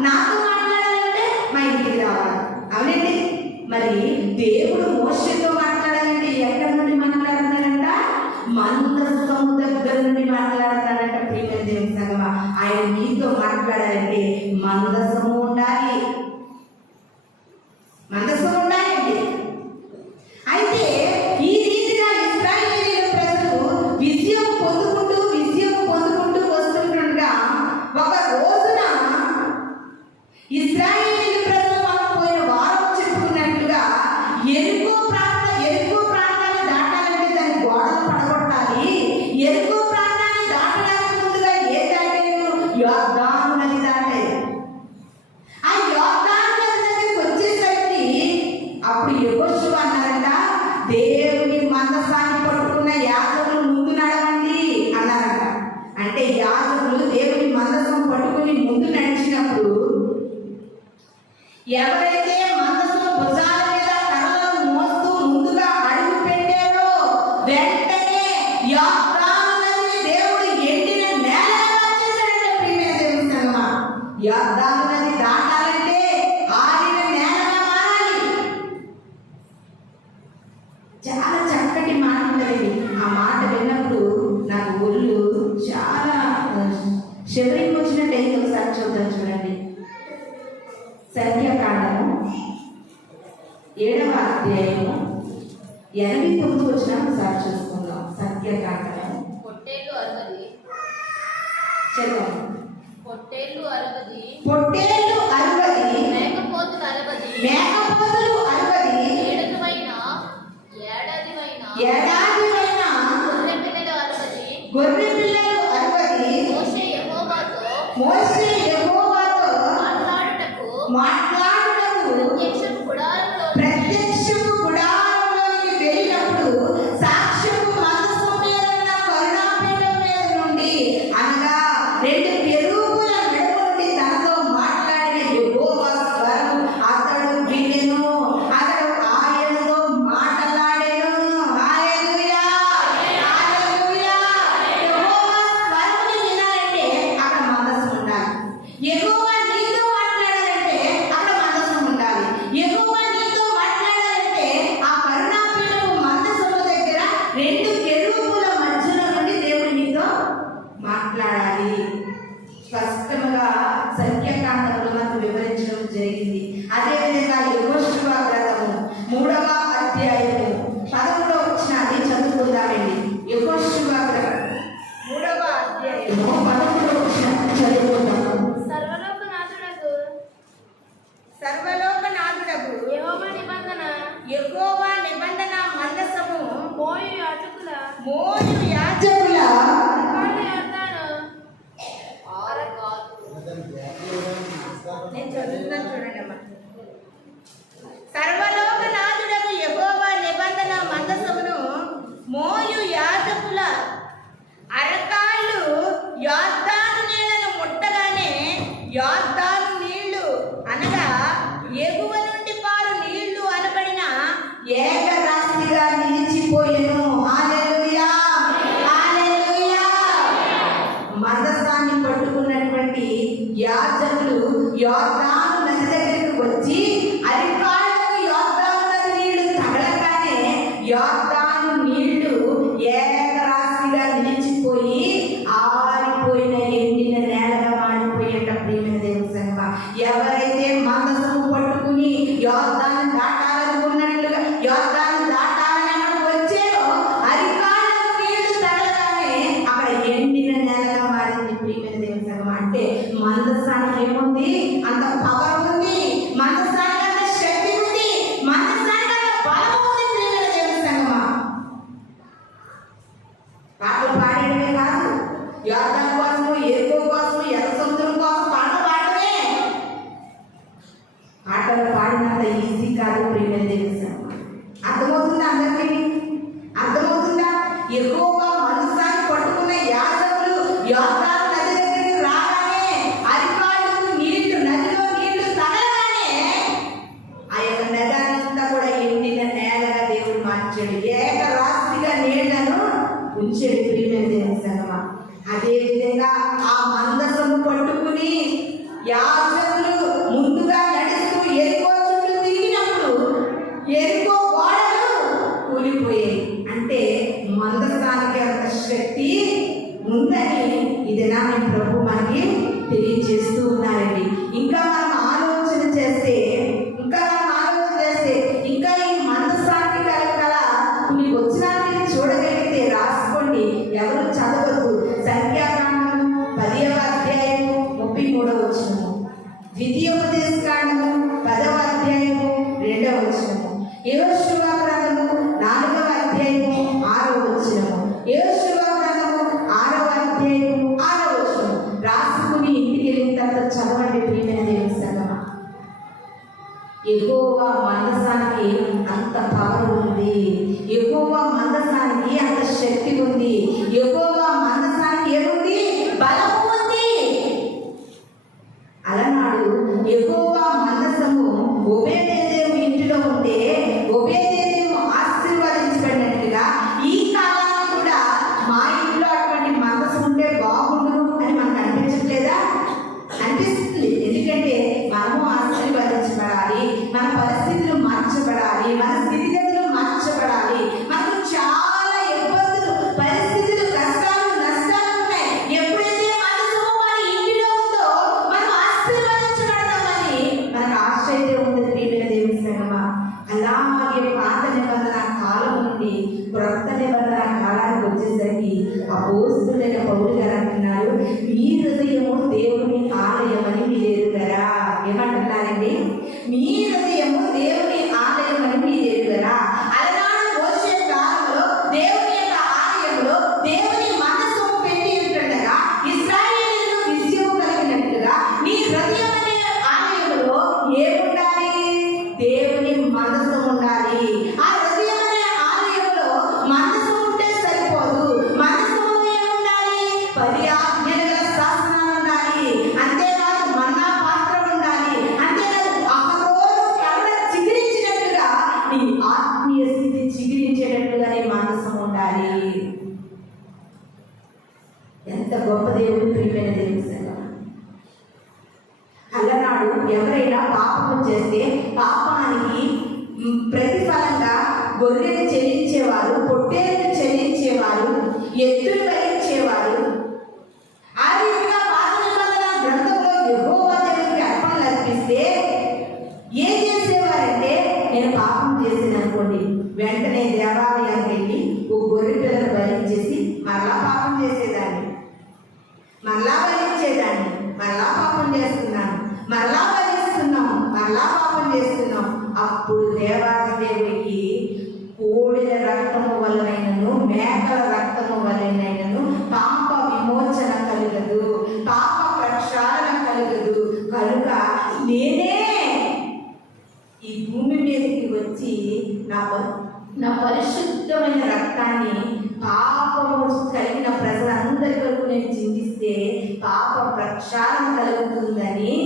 నాతో మాట్లాడాలంటే మా ఇంటికి రావాలి. అవునండి. మరి దేవుడు మోషేతో మాట్లాడాలంటే ఎక్కడి నుండి మాట్లాడుతున్నాడంట? మందసము దగ్గర నుండి మాట్లాడుతున్నాడంట. ప్రియమైన దేవుని సంగమా, ఆయన నీతో మాట్లాడాలంటే మందసము ఉండాలి, చాలా చక్కటి మాట ఉన్నది. ఆ మాట విన్నప్పుడు నాకు ఒళ్ళు చాలా శబరికి వచ్చినట్టు అయింది. ఒకసారి చూద్దాం, చూడండి. సంఖ్యాకాండము 7వ అధ్యాయము 89 వచ్చిన ఒకసారి చూసుకుందాం. సంఖ్యాకాండము పొట్టేళ్ళు అరగది, చదవండి. పొట్టేళ్ళు అరగది, పొట్టేళ్ళు 60, మేకపోతులు అరగది, మేకపోతులు 60, ఏడాదివైన ఏడాదివైన గొర్రె పిల్లలు అరగది. గొర్రె పిల్లలు 60. మోషే యెహోవాతో మాట్లాడుటకు ప్రత్యక్షపు గుడారంలోకి వెళ్ళినప్పుడు సాక్ష్యపు మందసం మీద ఉన్న కరుణాపీఠం మీద నుండి, అనగా 2 కెరూబుల నడుము నుండి తనతో మాట్లాడిన యెహోవా స్వరం అతడు వినెను. అతడు ఆయనతో మాట్లాడెను. హల్లెలూయా, హల్లెలూయా. యెహోవా స్వరాన్ని వినాలంటే అక్కడ మందసం ఉండాలి. యెహోవా నీతో మాట్లాడాలంటే అక్కడ మందసం ఉండాలి. యెహోవా నీతో మాట్లాడాలంటే ఆ కరుణాపీఠపు మందసము దగ్గర 2 కెరూబుల మధ్యలో నుండి దేవుడు నీతో మాట్లాడాలి. స్పష్టంగా సంఖ్యాకాండంలో మనకు వివరించడం జరిగింది. అదేవిధంగా యెహోషువ గ్రంథము 3వ అధ్యాయము 11వ వచనాన్ని చదువుకుందామండి. యెహోషువ గ్రంథం 3వ అధ్యాయము 11వ వచనాన్ని చదువుకుందాం. సర్వలోకనాథుడగు యెహోవా నిబంధన మందసము మోయు యాజకుల నేను చదువుతున్నాను, చూడండి అమ్మా. సర్వలోకనాథుడగు యెహోవా నిబంధన మందసమును మోయు యాజకుల అరకాళ్ళు యొర్దాను నీళ్లను ముట్టగానే యొర్దాను నీళ్లు, అనగా ఎగువ నుండి పారు నీళ్లు అనబడిన ఏకరాశిగా నిలిచిపోయెను. హల్లెలూయా, హల్లెలూయా. మందసాన్ని పట్టుకున్నటువంటి యాజకులు యొర్దాను నది దగ్గరికి వచ్చి అరికాళ్ళకు యొర్దాను నది నీళ్లు తగలగానే యొర్దాను నీళ్లు ఏకరాశిగా నిలిచిపోయి ఆరిపోయిన ఎండిన నేలగా మారిపోయేట ప్రియమైన దేవుని సంగమా, ఎవరైతే మందసము పట్టుకుని యొర్దాను దాటాలనుకున్నట్లుగా యొర్దాను దాటాలని అక్కడికి వచ్చారో అరికాళ్ళకు నీళ్లు తగలగానే అక్కడ ఎండిన నేలగా మారింది. ప్రియమైన దేవుని సంగమా, అంటే మందసానికి ఏముంది? అంత పవర్ ఉంది. మందసానికి అంత శక్తి ఉంది. మందసానికి అంత బలం ఉంది. ప్రియమైన దేవుని సంగమా, పాటలు పాడేయడమే కాదు, యొర్దాను కోసము, ఎరుకో కోసము, ఎర్ర సముద్రం కోసం పాటలు పాడటమే. పాటలు పాడినంత ఈజీ కాదు. ప్రియమైన దేవుని సంగమా, అర్థమవుతుందా? అందరికీ అర్థమవుతుందా? యెహోవా మందసాన్ని పట్టుకున్న యాజకులు యొర్దాను నది దగ్గరికి రాగానే అరికాళ్ళకు నీళ్లు, నదిలో నీళ్లు తగలగానే ఆ యొక్క నదంతా కూడా ఎండిన నేలగా దేవుడు మార్చాడు. ఏకరాశిగా నీళ్లను ఉంచాడు. ప్రియమైన దేవుని సంగమా, అదే విధంగా ఆ మందసము పట్టుకుని యాజకులు ముందుగా నడుస్తూ ఎరికో చుట్టూ తిరిగినప్పుడు ఎరికో గోడలు కూలిపోయాయి. అంటే మందసానికి అంత శక్తి ఉందని ఇది నా ప్రభు మనకి తెలియజేస్తూ ఉన్నారండి. ఇంకా మనం ఆలోచన చేస్తే ఇంకా ఈ మందసానికి కల కొన్ని వచనాలను చూడగలిగితే రాసుకోండి, ఎవరు చదవద్దు. సంఖ్యాకాండం 10వ అధ్యాయము 33వ వచనము. నుండి క్రొత్త నిబంధన కాలానికి వచ్చేసరికి అపోస్తులైన పౌలు గారు అంటున్నారు, మీ హృదయము దేవుని ఆలయం అని మీరు ఎరుగరా. ఏమంటున్నారండి? మీ హృదయము దేవుని ఆలయం అని మీరు ఎరుగరా. అలనాడు మోషే కాలంలో దేవుని యొక్క ఆలయంలో దేవుని మనసు పెట్టి ఉంటుండగా ఇశ్రాయేలీయులు విజయం కలిగినట్లుగా నీ హృదయం అనే ఆలయంలో ఏముండాలి? దేవుని మనసు ఉండాలి. ఆ హృదయం అనే ఆలయంలో మనసు ఉంటే సరిపోదు. మనసు ఏముండాలి? 10 ఆజ్ఞల శాసనాలు ఉండాలి. అంతేకాదు మన్నా పాత్ర ఉండాలి. అంతేకాదు అహరోను కర్ర చిగిరించినట్టుగా నీ ఆత్మీయ స్థితి చిగిరించేటట్టుగా నీ మనసు ఉండాలి. ఎంత గొప్ప దేవుడు, ప్రియమైన దేవుడు సంగమా. అల్లనాడు ఎవరైనా పాపం చేస్తే పాపానికి ప్రతిఫలంగా గొర్రెలు చెల్లించేవారు, పొట్టేలు చెల్లించేవారు, ఎద్దులు బలించేవారు. ఆ రీతిగా పాత నిబంధన గ్రంథంలో యెహోవా దేవునికి అర్పణలు అర్పిస్తే ఏం చేసేవారంటే, నేను పాపం చేసాను అనుకోండి, వెంటనే దేవాలయానికి వెళ్ళి ఓ గొర్రె పిల్లను బలించేసి మరలా పాపం చేసేదాన్ని, మరలా బలించేదాన్ని, మరలా పాపం చేస్తున్నాను, మరలా బలిస్తున్నాము, మరలా పాపం చేస్తున్నాం. అప్పుడు దేవాది దేవుడికి కోడెల రక్తము వలనైనను మేకల రక్తము వలనైనను పాప విమోచన కలుగదు, పాప ప్రక్షాళన కలుగదు. కనుక నేనే ఈ భూమి మీదకి వచ్చి నా పరిశుద్ధమైన రక్తాన్ని పాపము కలిగిన ప్రజలందరి వరకు నేను చిందిస్తే పాప ప్రక్షాళన కలుగుతుందని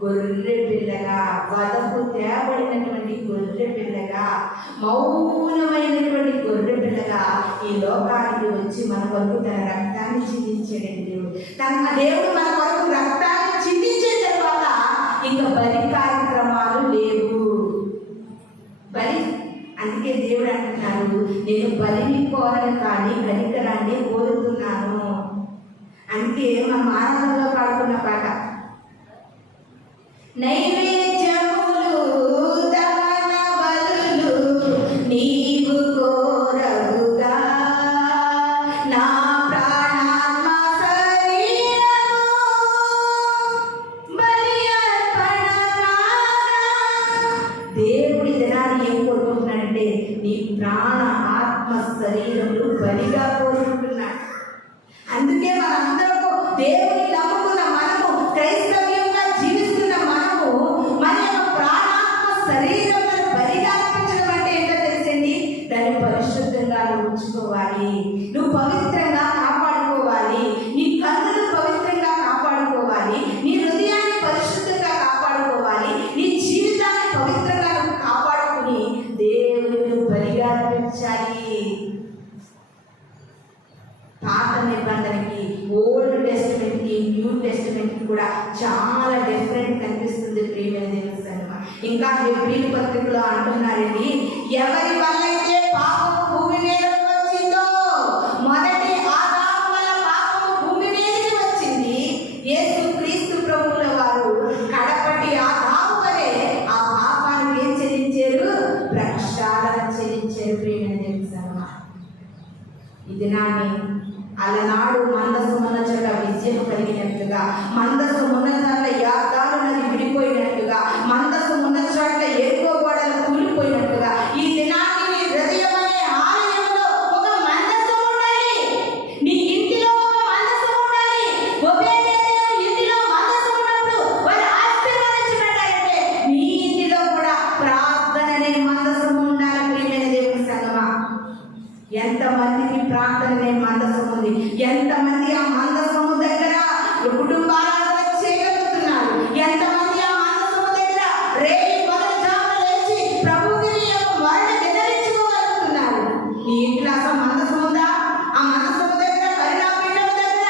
గొర్రె పిల్లగా, వదకు తేబడినటువంటి గొర్రె పిల్లగా, మౌనమైనటువంటి గొర్రె పిల్లగా ఈ లోకానికి వచ్చి మన కొరకు తన రక్తాన్ని చిందించాడండి దేవుడు. దేవుడు మన కొరకు రక్తాన్ని చిందించిన తర్వాత ఇంకా బలి కార్యక్రమాలు లేవు. బలి అందుకే దేవుడు అంటున్నాడు, నేను బలిని కోరను కానీ కనికరాన్ని కోరుతున్నాను. అందుకే మన మానవుల్లో పాడుకున్న పాట, నైవేద్యములు దహన బలులు నీవు కోరవుగా, నా ప్రాణాత్మ శరీరము బలి అర్పణగా. దేవుడి దినాన్ని ఏం కోరుకుంటున్నాడంటే నీ ప్రాణ ఆత్మ శరీరములు బలిగా కోరుకుంటున్నాడు. అందుకే మనందరూ దేవుని నమ్ముకున్న మనము, క్రైస్తవ్యంగా జీవిస్తున్న మనము, మన యొక్క ప్రాణాత్మ శరీరములను బలిగా అర్పించడం అంటే ఏంటో తెలుసండి? దాన్ని పరిశుద్ధంగా ఉంచుకోవాలి, నువ్వు పవిత్రంగా కాపాడుకోవాలి, నీ కన్నులు పవిత్రంగా కాపాడుకోవాలి, నీ హృదయాన్ని పరిశుద్ధంగా కాపాడుకోవాలి, నీ జీవితాన్ని పవిత్రంగా కాపాడుకుని దేవుని బలిగా అర్పించాలి. పాత నిబంధనకి, ఓల్డ్ టెస్టిమెంట్ కి, న్యూ టెస్టిమెంట్ కి కూడా చాలా డిఫరెంట్ కనిపిస్తుంది ప్రియమైన దేవుని సంగమా. ఇంకా హెబ్రీయుల పత్రికలో అంటున్నారండి, ఎవరి వల్ల అయితే పాపము భూమి మీదకి వచ్చిందో, మొదటి ఆదాము వల్ల పాపము భూమి మీదకి వచ్చింది, యేసు క్రీస్తు ప్రభువుల వారు కడపటి ఆదాము వలె ఆ పాపానికి ఏం చెల్లించారు? ప్రక్షాళన చెల్లించారు ప్రియమైన దేవుని సంగమా. ఈ దినాన్ని అలనాడు మందసు ఉన్న చోట విజయం కలిగినట్లుగా, మందసు ఉన్న చోట యాదాను నది విడిపోయినట్టుగా, మందసు ఉన్న చోట ఎరుకో గోడలు కూలిపోయినట్టుగా ఈ దినాన్ని నీ హృదయం అనే ఆలయంలో ఒక మందసు ఉండాలి. నీ ఇంటిలో ఒక మందసు ఉండాలి. ఒబేదేదోము ఇంటిలో మందసు ఉన్నప్పుడు వారు ఆశీర్వదించబడ్డారంటే నీ ఇంటిలో కూడా ప్రార్థన అనే మందసు ఉండాలి ప్రియమైన దేవుని సంగమా. ఎంతమందికి ప్రార్థన లేని మందసం ఉంది? ఎంతమంది ఆ మందసము దగ్గర కుటుంబాలను చేయగలుగుతున్నారు? ఎంతమంది ఆ మందసము దగ్గర రేయి మొదటి జామున లేచి ప్రభువుకి మరణ నిద్రించుకోగలుగుతున్నారు? నీ ఇంట్లో అసలు మందసం ఉందా? ఆ మందసము దగ్గర పరిణామపీఠం దగ్గర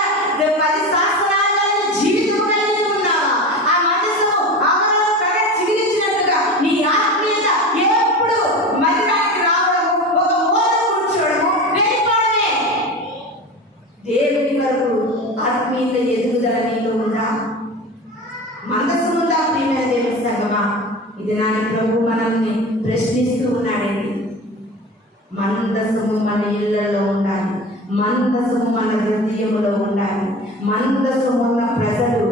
10 శాస్త్రాల జీవితం కలిగి ఉన్నావా? ఆ మందసము అమలు కడ చిగిరించినట్టుగా నీ ఆత్మీయత ఎప్పుడు మందిరానికి రావడము, ఒక మూల కూర్చోవడము, వెళ్ళిపోవడమే. దేవుని వరకు ఇళ్లలో ఉండాలి, మందసము మన హృదయములో ఉండాలి. మందసము ఉన్న ప్రజలు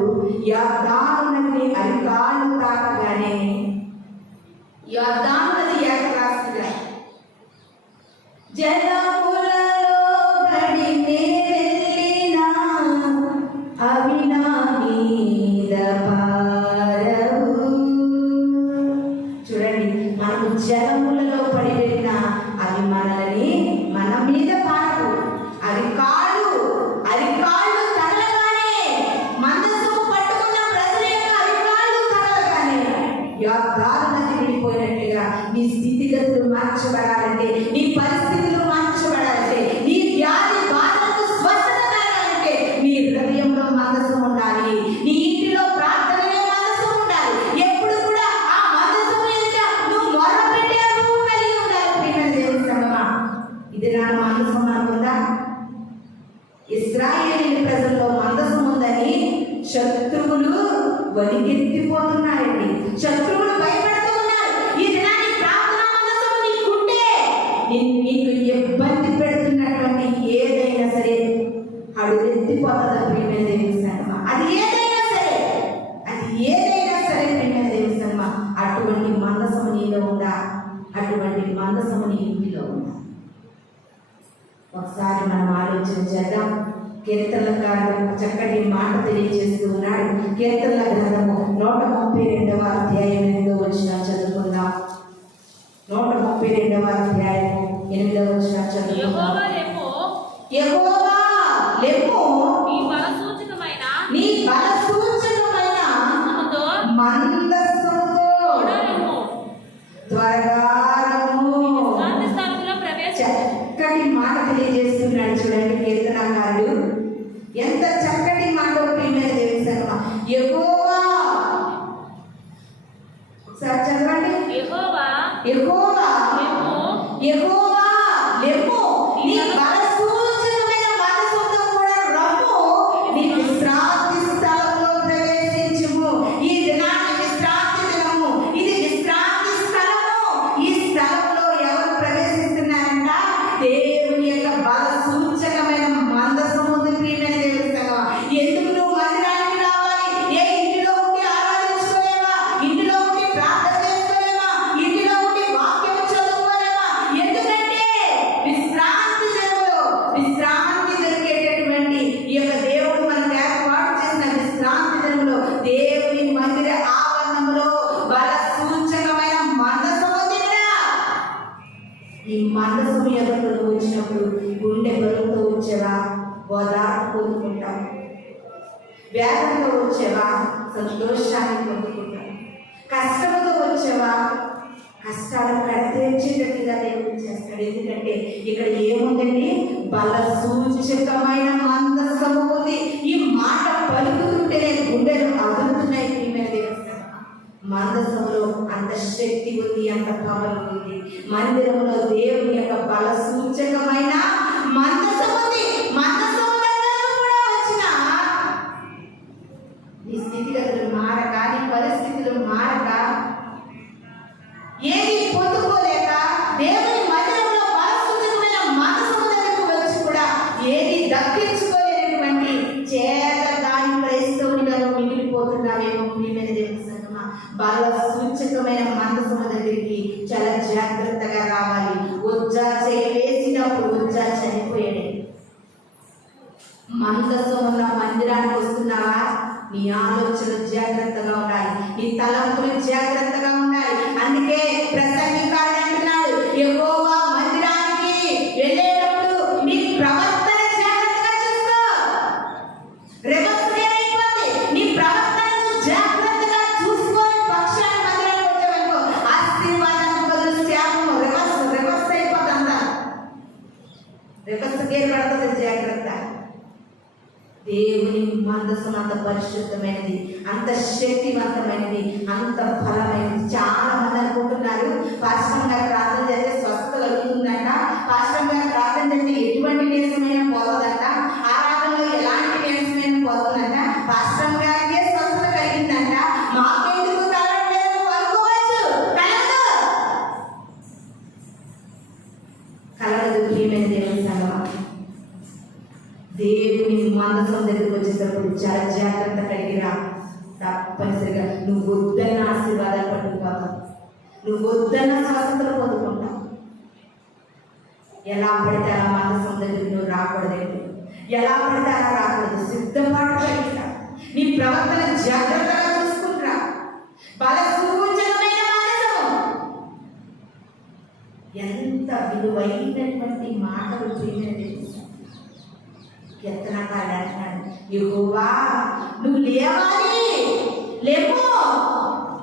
యొర్దాను నదిని అరికాళ్ళు తాకగానే యొర్దాను నది ఏకరాశిగా జలములలో పడి వెళ్ళినా అవి నా మీద పారవు. చూడండి, మనము జలములలో పడి వెళ్ళినా అవి మనల్ని మన మీద పారవు. అరికాళ్ళు తగలగానే, మందసము పట్టుకున్న ప్రజల యొక్క అరికాళ్ళు తగలగానే యొర్దాను నది విడిపోయినట్లుగా నీ స్థితిగతులు మార్చబడాలంటే, నీ పరిస్థితులు మార్చబడాలంటే, నీ వ్యాధి బాధలకు స్వస్థత కలగాలంటే నీ హృదయంలో మందసం ఉండాలి, నీ ఇంటిలో ప్రార్థనలో మందసం ఉండాలి. ఎప్పుడు కూడా ఆ మందసం ఎదుట నువ్వు మొరపెట్టే అనుభవం కలిగి ఉండాలి. ప్రియమైన దేవుని సంగమా, ఇది నా మందసం అనుకుందా? ఇశ్రాయేలు ప్రజల్లో మందసం ఉందని శత్రువులు వణికెత్తిపోతున్నారండి. శత్రువులు భయపడుతూ ఉన్నారు. ఈ దినాన్ని ప్రార్థన మందసం నీకుంటే నీకు ఇబ్బంది పెడుతున్నటువంటి ఏదైనా సరే అడుగెత్తిపోతుందా? ప్రియమైన దేవుని సంగమా, అది ఏదైనా సరే ప్రియమైన దేవుని సంగమా, అటువంటి మందసము నీలో ఉందా? అటువంటి మందసము నీ ఇంటిలో ఉందా? ఒకసారి మనం ఆలోచన చేద్దాం. కీర్తనకారుడు చక్కటి మాట తెలియజేస్తూ ఉన్నాడు. కీర్తనల గ్రంథము 132వ అధ్యాయం 8వ వచనం చదువుకుందాం. 132వ అధ్యాయము 8వ వచనం చదువుకుందాం. యెహోవా లెమ్ము, నీ బల సూచకమైన మందసముతో త్వరగా చక్కటి మాట తెలియజేస్తున్నాడు. చూడండి, కీర్తనకారుడు ఎంత చక్కటి మాట. ప్రియమైన దేవుని సంగమా, యెహోవా, ఒకసారి చదవండి. యెహోవా లెమ్ము, నీ బల సూచకమైన మందసముతో కూడా రమ్ము, నీ విశ్రాంతి స్థలంలో ప్రవేశించుము. ఈ దినాన్ని విశ్రాంతి దినము, ఇది విశ్రాంతి స్థలము. ఈ స్థలంలో ఎవరు ప్రవేశిస్తున్నారంట? దేవుని యొక్క బల సూచకమైన మందసము ఉంది. ప్రియమైన దేవుని సంగమా, ఎందుకు నువ్వు మందిరానికి రావాలి? ఏ ఇంటిలో ఉండి ఆరాధించుకోలేవా? ఇంటిలో ఉండి ప్రార్థన చేసుకోలేవా? ఇంటిలో ఉండి వాక్యం చదువుకోలేవా? ఎందుకంటే విశ్రాంతి దినములో విశ్రాంతి దొరికేటటువంటి ఈ యొక్క దేవుడు మనకు ఏర్పాటు చేసిన విశ్రాంతి దినములో దేవుని మందిర ఆవరణములో బల సూచకమైన మందసము ఉంది కదా. ఈ మందసము ఎదురు వచ్చినప్పుడు గుండె బరువుతో వచ్చేవా? ఓదార్పు పొందుకుంటాం. వేదనతో వచ్చేవా? సంతోషాన్ని పొందుకుంటాం. కష్టంతో వచ్చేవా? కష్టాలు కడితేర్చేటట్టుగా దేవుడు చేస్తాడు. ఎందుకంటే ఇక్కడ ఏముందండి? బల సూచకమైన మందసము ఉంది. ఈ మాట పలుకుతుంటేనే గుండెలు అదులుతున్నాయి. ప్రియమైన దేవుని సంగమా, మందసములో అంత శక్తి ఉంది, అంత పవర్ ఉంది. మందిరంలో దేవుని యొక్క బల సూచకమైన మందసం ఉంది. మందసము దగ్గర కూడా వచ్చిన నీ స్థితిగతులు మారక, నీ పరిస్థితులు మారక, ఏది పొందుకోలేక దేవుని మందిరంలో బల సూచకమైన మందసము దగ్గరకు వచ్చి కూడా ఏది దక్కించుకోలేనటువంటి చేతగాని క్రైస్తవునిగా మిగిలిపోతున్నావేమో. ప్రియమైన దేవుని సంగమా, బల సూచకమైన మందసము దగ్గరికి చాలా జాగ్రత్తగా రావాలి. ఉజ్జా చేయి వేసినప్పుడు ఉజ్జా చనిపోయాడు. మందసం ఉన్న మందిరానికి వస్తున్నావా? నీ ఆలోచన జాగ్రత్తగా ఉండాలి, నీ తలంపులు జాగ్రత్తగా ఉండాలి. అందుకే ప్రసంగికారుడు అంటున్నాడు, యెహోవా మందిరానికి వెళ్ళేటప్పుడు నీ ప్రవర్తన జాగ్రత్తగా చూసుకో. రివర్స్ అయిపోతుంది. నీ ప్రవర్తనను జాగ్రత్తగా చూసుకొని పక్షాన్ని మందిరానికి వచ్చావనుకో, ఆశీర్వాదం బదులు శాపము. రివర్స్ అయిపోతుంది. అంతా రివర్స్ గేర్ పడుతుంది. జాగ్రత్త. దేవుని మందసం అంత పరిశుద్ధమైనది, అంత శక్తివంతమైనది, అంత ఫలమైనది. చాలా మంది అనుకుంటున్నారు పాస్టర్ గారు ప్రార్థన చేస్తే స్వస్థత కలుగుతుందంట, పాస్టర్ గారు ప్రార్థన చేస్తే ఎటువంటి నీరసమైన పోతుందంట, ఆరాధనలో ఎలాంటి నీరసమైన పోతుందంట, పాస్టర్ గారికే స్వస్థత కలిగిందంట, మాకెందుకు కలగలేదు అనుకోవచ్చు. కలగదు కాదు ప్రియమైన దేవుని సంగమా. దేవుని మందసం దగ్గరికి వచ్చేటప్పుడు చాలా జాగ్రత్త కలిగిరా. తప్పనిసరిగా నువ్వు వద్దన్న ఆశీర్వాదాలు పట్టుకుపోతావు, నువ్వు వద్దన్న స్వతంత్రం పొందుకుంటావు. ఎలా పడితే అలా మందసం దగ్గరికి నువ్వు రాకూడదు, ఎలా పడితే అలా రాకూడదు. సిద్ధపాటు కలిగిరా, నీ ప్రవర్తన జాగ్రత్తగా చూసుకుంటా. బల సూచకమైన మందసం, ఎంత విలువైనటువంటి మాటలు ప్రియమైన ఎత్తనకాడు అంటున్నాడు. యెహోవా నువ్వు లేవాలి, లేవు.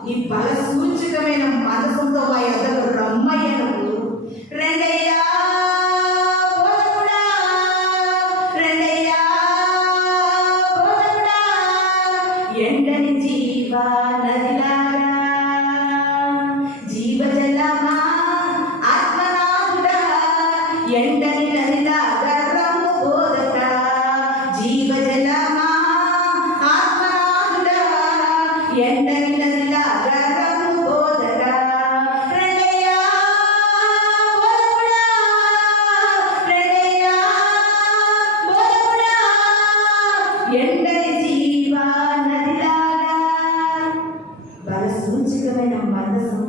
నీ బల సూచకమైన మనసుతో మా ఎద్దరు రమ్మయ్యను. రెండయ్యా బోధకుడా, రెండయ్యా బోధకుడా, ఎండని జీవ నదిలారా, జీవజలమా ఆత్మనాథుడా, ఎండని నదిలాగా రమ్ము బోధకుడా, జీవజలమా ఆత్మనాథుడా, ఎండని నదిలాగా రమ్ము బోధకుడా. రెండయ్యా బోధకుడా, రెండయ్యా బోధకుడా, ఎండని జీవ నదిలాగా. బల సూచకమైన మందసం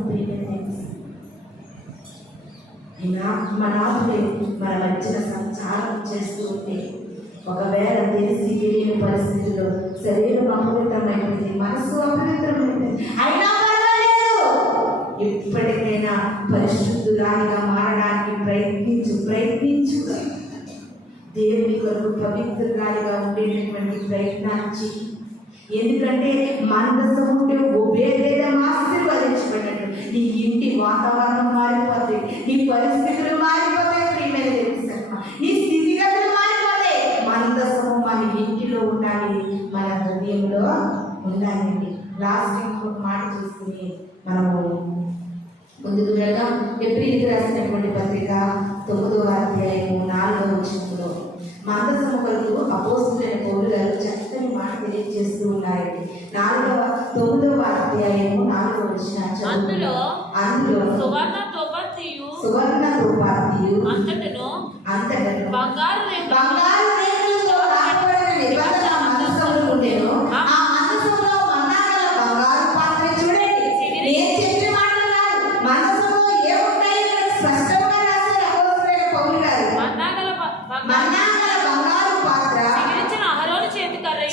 మనాథులే మన మధ్యన సంచారం చేస్తూ ఉంటే, ఒకవేళ తెలిసి తెలియని పరిస్థితుల్లో శరీరం అపవిత్రమైంది, మనసు అపవిత్రమైంది, అయినా పర్వాలేదు, ఎప్పటికైనా పరిశుద్ధురాలిగా మారడానికి ప్రయత్నించు. దేవుని కొరకు పవిత్రురాలిగా ఉండేటటువంటి ప్రయత్నాలు చెయ్యి. ఎందుకంటే మందసం ఉంటే ఉపేదం ఆశీర్వదించబడ్డట్టు నీ ఇంటి వాతావరణం మారిపోతాయి, నీ పరిస్థితులు మారిపోతాయి, ప్రియమైన దేవుని సంగమా, నీ స్థితిగతులు మారిపోతాయి. మందసము మన ఇంటిలో ఉండాలి, మన హృదయంలో ఉండాలండి. లాస్ట్ ఇంకొక మాట చూసుకుని మనము ముందుకు వెళ్దాం. ఏప్రిల్కి రాసినటువంటి పత్రిక 9వ అధ్యాయము 4వ వచనంలో మందసము కొరకు అపోస్తలుడైన పౌలు గారు చక్కని మాట తెలియజేస్తూ ఉన్నారండి. 9వ అధ్యాయము 4వ వచనం. అందులో సువర్ణ తోపార్తియు అంతటను బంగారు రేకులతో రాయబడిన నిబంధన మందసములో ఉండెను. ఆ మందసములో మన్నాగల బంగారు పాత్ర. చూడండి, నేను చెప్పిన మాటలు కాదు, మందసములో ఏముంటాయి స్పష్టంగా రాశారు అపోస్తలుడైన పౌలు గారు. మన్నాగల బంగారు పాత్ర,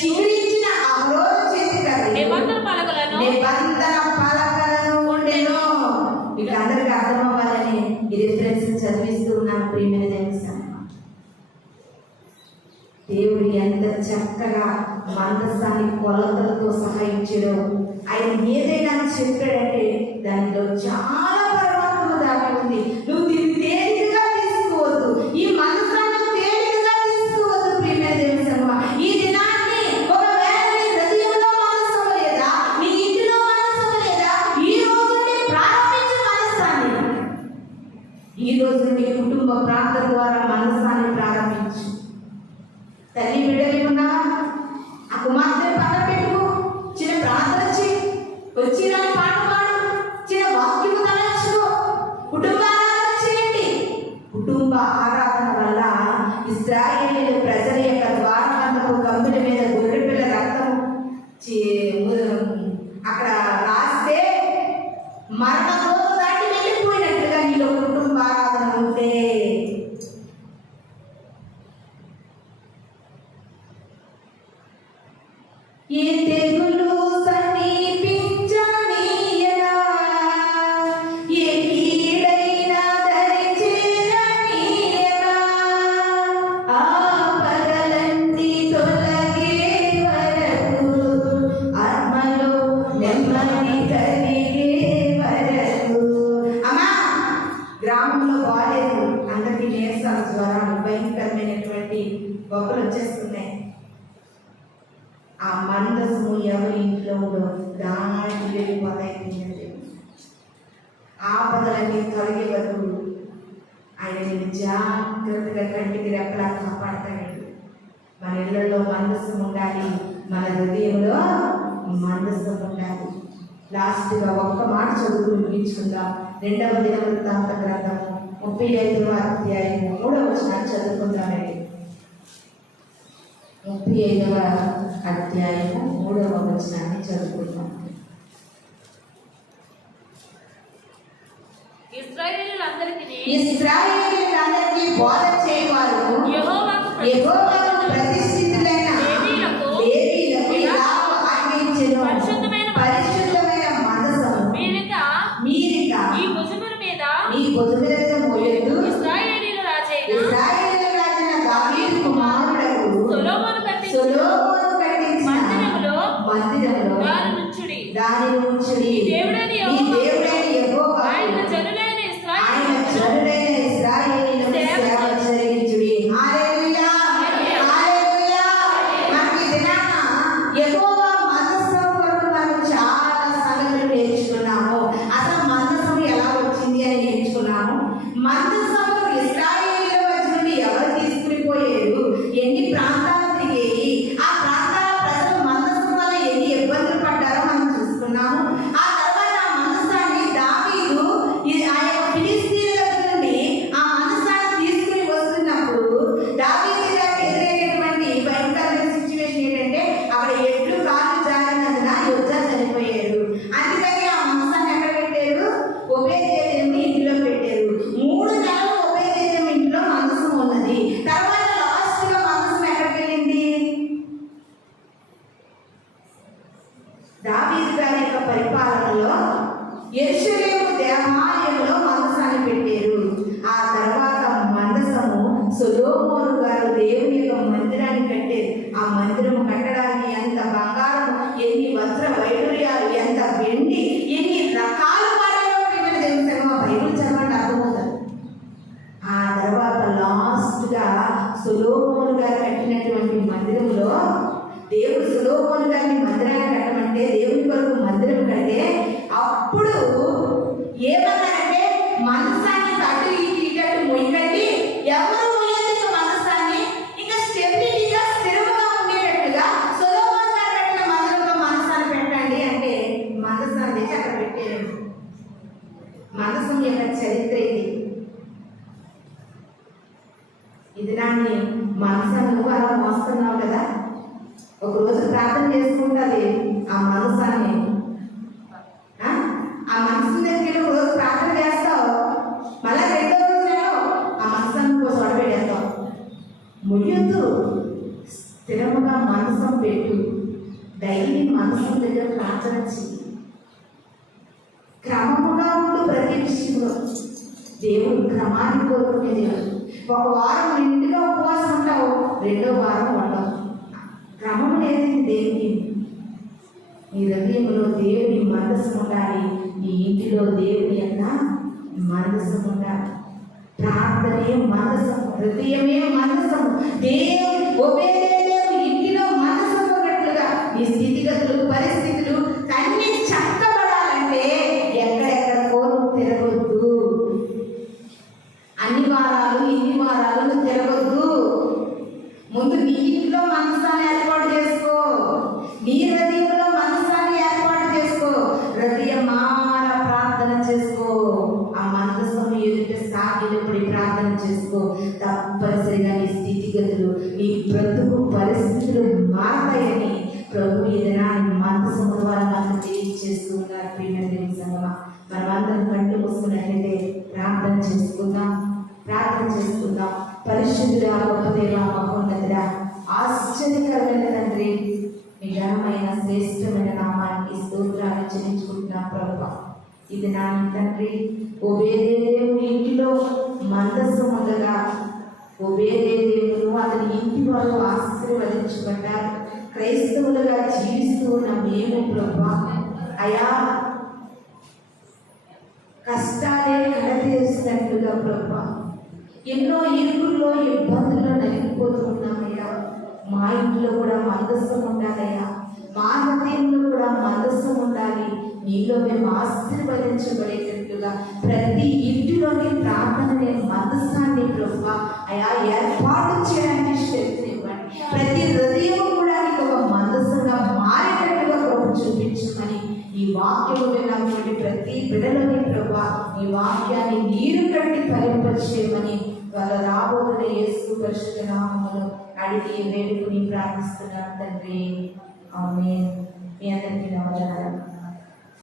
చిగురించిన అహరోను చేతి కర్ర, నిబంధన పలకలను ఉండెను. మీకు అందరికీ అర్థమవ్వాలని ఈ రిఫరెన్స్ చదివిస్తూ ఉన్నాను. ప్రియమైన దేవుని సంగమా, దేవుడు ఎంత చక్కగా మందసాన్ని కొలతలతో సహాయించాడో. ఆయన ఏదైనా చెప్పాడంటే దానిలో చాలా పరమాత్మ దాగి ఉంది. నువ్వు దీన్ని తేలికగా తీసుకోవద్దు, ఈ మందసాన్ని తేలికగా తీసుకోవద్దు. ప్రియమైన దేవుని సంగమా, ఈ దినాన్ని ఒకవేళ నీ హృదయంలో మనసు లేదా, నీ ఇంటిలో మనసు లేదా, ఈ రోజు నుండి ప్రారంభించు మనసాన్ని. ఈ రోజు నుండి కుటుంబ ప్రార్థన ద్వారా మనసాన్ని ప్రారంభించు. తల్లి బిడ్డలు ఉన్నావా, ఆ కుమార్తెను పక్కన పెట్టుకో, చిన్న ప్రార్థన చేయి, వచ్చి నా పాట పాడు, చిన్న వాక్యము తలంచుకో, కుటుంబ ఆరాధన చేయండి. కుటుంబ ఆరాధన వల్ల ఇశ్రాయేలీయుల ప్రజల యొక్క ద్వారబంధపు గంభీర మీద గొర్రెపిల్ల రక్తము అక్కడ రాస్తే మరణంలో దాటి వెళ్ళిపోయినట్లుగా నీలో కుటుంబ ఆరాధన ఉంటే ఏ తెగులు సమీపించనీయనా, ఏ కీడైనా దరిచేరనీయనా, ఆపదలన్నీ తొలగే వరకు, ఆత్మలో నెమ్మది కలిగే వరకు. అమ్మా, గ్రామంలో బాలేదు, అందరికీ నీరసం, జ్వరాలు, భయంకరమైనటువంటి బొక్కలు వచ్చేస్తున్నాయి. ఆ మందసము ఎవరి ఇంట్లో దాటి వెళ్ళిపోతాయి. ఆపదలన్నీ తొలగే వరకు ఆయన నేను జాగ్రత్తగా కంటికి రెప్పలా కాపాడతాడు. మన ఇళ్లలో మందసం ఉండాలి, మన హృదయంలో మందసం ఉండాలి. లాస్ట్గా ఒక్క మాట చదువుకుని ముగించుకుందాం. 2వ దినవృత్తాంత గ్రంథము 35వ అధ్యాయం 3వ వచనం చదువుకుందామండి. 35వ అధ్యాయం 3వ వచనాన్ని చదువుకుందాం. ఇశ్రాయేలీయులందరికీ బోధ చేయవారు యెహోవాకు ప్రతిష్ఠితులైన లేవీయులకు ఇలాగ ఆజ్ఞయించెను. పరిశుద్ధమైన మందసము మీరిక ఈ భుజముల మీద మోయొద్దు. ఇశ్రాయేలీయుల రాజైన దావీదు కుమారుడకు సొలొమోను కట్టించిన మందిరములో దానిని ఉంచుడి. ఈ దేవుడైన యెహోవా ఆయన జనులైన ఇశ్రాయేలీయులకు సేవ జరిగించుడి. హల్లెలూయా, హల్లెలూయా. మనకి దినాన యెహోవా మందసం కొరకు మనం చాలా సంగతులు నేర్చుకున్నాము. అసలు మందసం ఎలా వచ్చింది అని నేర్చుకున్నాము. మందసం ఇశ్రాయేలీయుల మధ్య నుండి ఎవరు తీసుకుని పోయారు, ఎన్ని ప్రాంతాలు తిరిగేవి, ఆ ప్రాంతాల ప్రజలు మందసం వల్ల ఎన్ని ఇబ్బందులు పడ్డారో మనం చూసుకున్నాము. ఆ తర్వాత ఆ మందసాన్ని దావీదు ఆ యొక్క ఫిలిస్తీయుల దగ్గర నుండి ఆ మందసాన్ని తీసుకుని వస్తున్నప్పుడు దావీదు గారికి ఎదురైనటువంటి భయంకరమైన సిచ్యువేషన్ ఏంటంటే అక్కడ ఎడ్లు కాళ్ళు జారినందున యోధా చనిపోయారు. అందుకని ఆ మందసాన్ని ఎక్కడ పెట్టారు? ఒబేదెదోము ఇంటిలో పెట్టారు. 3 నెలలు ఒబేదెదోము ఇంట్లో మందసం ఉన్నది. తర్వాత లాస్ట్ గా మందసం ఎక్కడికి వెళ్ళింది? దావీదు గారి యొక్క పరిపాలనలో యెరూషలేము దేవాలయంలో మందసాన్ని పెట్టారు. ఆ తర్వాత మందసము సొలొమోను గారు దేవుని యొక్క మందిరాన్ని కట్టారు. ఆ మందిరం కట్టడానికి ఎంత బంగారం, ఎన్ని వస్త్ర వైడూర్యాలు, ఎంత వెండి, ఎన్ని రకాలు వాడారో ప్రియమైన దేవుని సంగమా బైబిల్ చదవండి, అర్థమవుతుంది. ఆ తర్వాత లాస్ట్ గా సొలొమోను గారు కట్టినటువంటి మందిరంలో దేవుడు సొలొమోను గారిని మందిరాన్ని కట్టమంటే, దేవుని కొరకు మందిరం కడితే అప్పుడు ఏమన్నారంటే మందసాన్ని అటు ఇటు మొయ్యండి, ఎవరు మొయ్యేందుకు మందసాన్ని ఇంకా స్టెబిలిటీగా స్థిరంగా ఉండేటట్టుగా సొలొమోను గారు కట్టిన మందిరంలో మందసాన్ని పెట్టండి అంటే మందసాన్ని తెచ్చి అక్కడ పెట్టారు. మందసం యొక్క చరిత్ర ఇది. ఇది నాన్ని మందసాన్ని నువ్వు అలా మోస్తున్నావు కదా, ఒకరోజు ప్రార్థన చేసుకుంటుంది ఆ మనసాన్ని. ఆ మనసు దగ్గర ఒకరోజు ప్రార్థన చేస్తావు, మళ్ళీ 2వ రోజు ఆ మనసాన్ని కోసం అడబెడేస్తావు. ముయ్యొద్దు, స్థిరముగా మనసం పెట్టు. డైలీ మనసం దగ్గర ప్రార్థన చెయ్యి. క్రమముగా ఉండు. ప్రతి విషయంలో దేవుడు క్రమాన్ని కోరుకునే దేవుడు. ఒక వారం నిండుగా ఉపవాసం ఉంటావు, 2వ వారం ఉండవు. క్రమం లేదు దేవుని. నీ హృదయంలో దేవుని మందసం ఉండాలి. నీ ఇంటిలో దేవుని యొక్క మందసం ఉండాలి. ప్రార్థనే మందసం, హృదయమే మందసం. దేవుని ఒబేదెదోము ఇంటిలో మందసం ఉన్నట్లుగా నీ స్థితిగతులు, పరిస్థితులు అన్ని చక్కబడాలంటే ఎక్కడెక్కడికో తిరగొద్దు. అన్ని వారాలు ఇన్ని వారాలు తిరగొద్దు. ముందు నీ ఇంట్లో మనసాన్ని ఏర్పాటు చేసుకో. నీ హృదయంలో మనసాన్ని ఏర్పాటు చేసుకో. హృదయమార ప్రార్థన చేసుకో. ఆ మందసం ఎదుట సాగినప్పుడు ప్రార్థన చేసుకో. తప్పనిసరిగా నీ స్థితిగతులు, నీ బ్రతుకు పరిస్థితులు మారతాయని ప్రభు ఏదైనా మందసము ద్వారా మనకు తెలియజేస్తూ ఉన్నారు. ప్రియమైన దేవుని సంగమా, మనమందరం కళ్ళు మూసుకున్నట్లయితే ప్రార్థన చేసుకుందాం. పరిశుద్ధుడా, గొప్ప దేవా, మహోన్నతుడా, ఆశ్చర్యకరమైన తండ్రి, మీ ఘనమైన శ్రేష్టమైన నామానికి స్తోత్రాలు చెల్లించుకుంటున్నాం ప్రభువా. ఇది నా తండ్రి ఒబేదెదోము ఇంటిలో మందసం ఉండగా ఒబేదెదోమును అతని ఇంటి వారు ఆశీర్వదించబడ్డారు. క్రైస్తవులుగా జీవిస్తూ ఉన్న మేము ప్రభువా, అయా కష్టాలే కడతీరుస్తున్నట్లుగా ప్రభువా ఎన్నో ఇరుకుల్లో, ఇబ్బందుల్లో నలిగిపోతూ ఉన్నామయ్యా. మా ఇంట్లో కూడా మందసం ఉండాలయ్యా. మా హృదయంలో కూడా మందసం ఉండాలి. నీలో మేము ఆశీర్వదించబడేటట్లుగా ప్రతి ఇంటిలోని ప్రార్థనని మందసాన్ని ప్రభువా అయా ఏర్పాటు చేయడానికి శక్తినివ్వండి. ప్రతి హృదయం కూడా నీకు ఒక మందసంగా మారేటట్టుగా ప్రభు చూపించమని ఈ వాక్యము విన్నటువంటి ప్రతి బిడ్డలోని ప్రభువా ఈ వాక్యాన్ని నీరు కట్టి ఫలింప పరిశుద్ధ నామములో అడిగి వేడుకుని ప్రార్థిస్తున్నాం తండ్రి. ఆమేన్. మీ అందరికీ వందనాలు.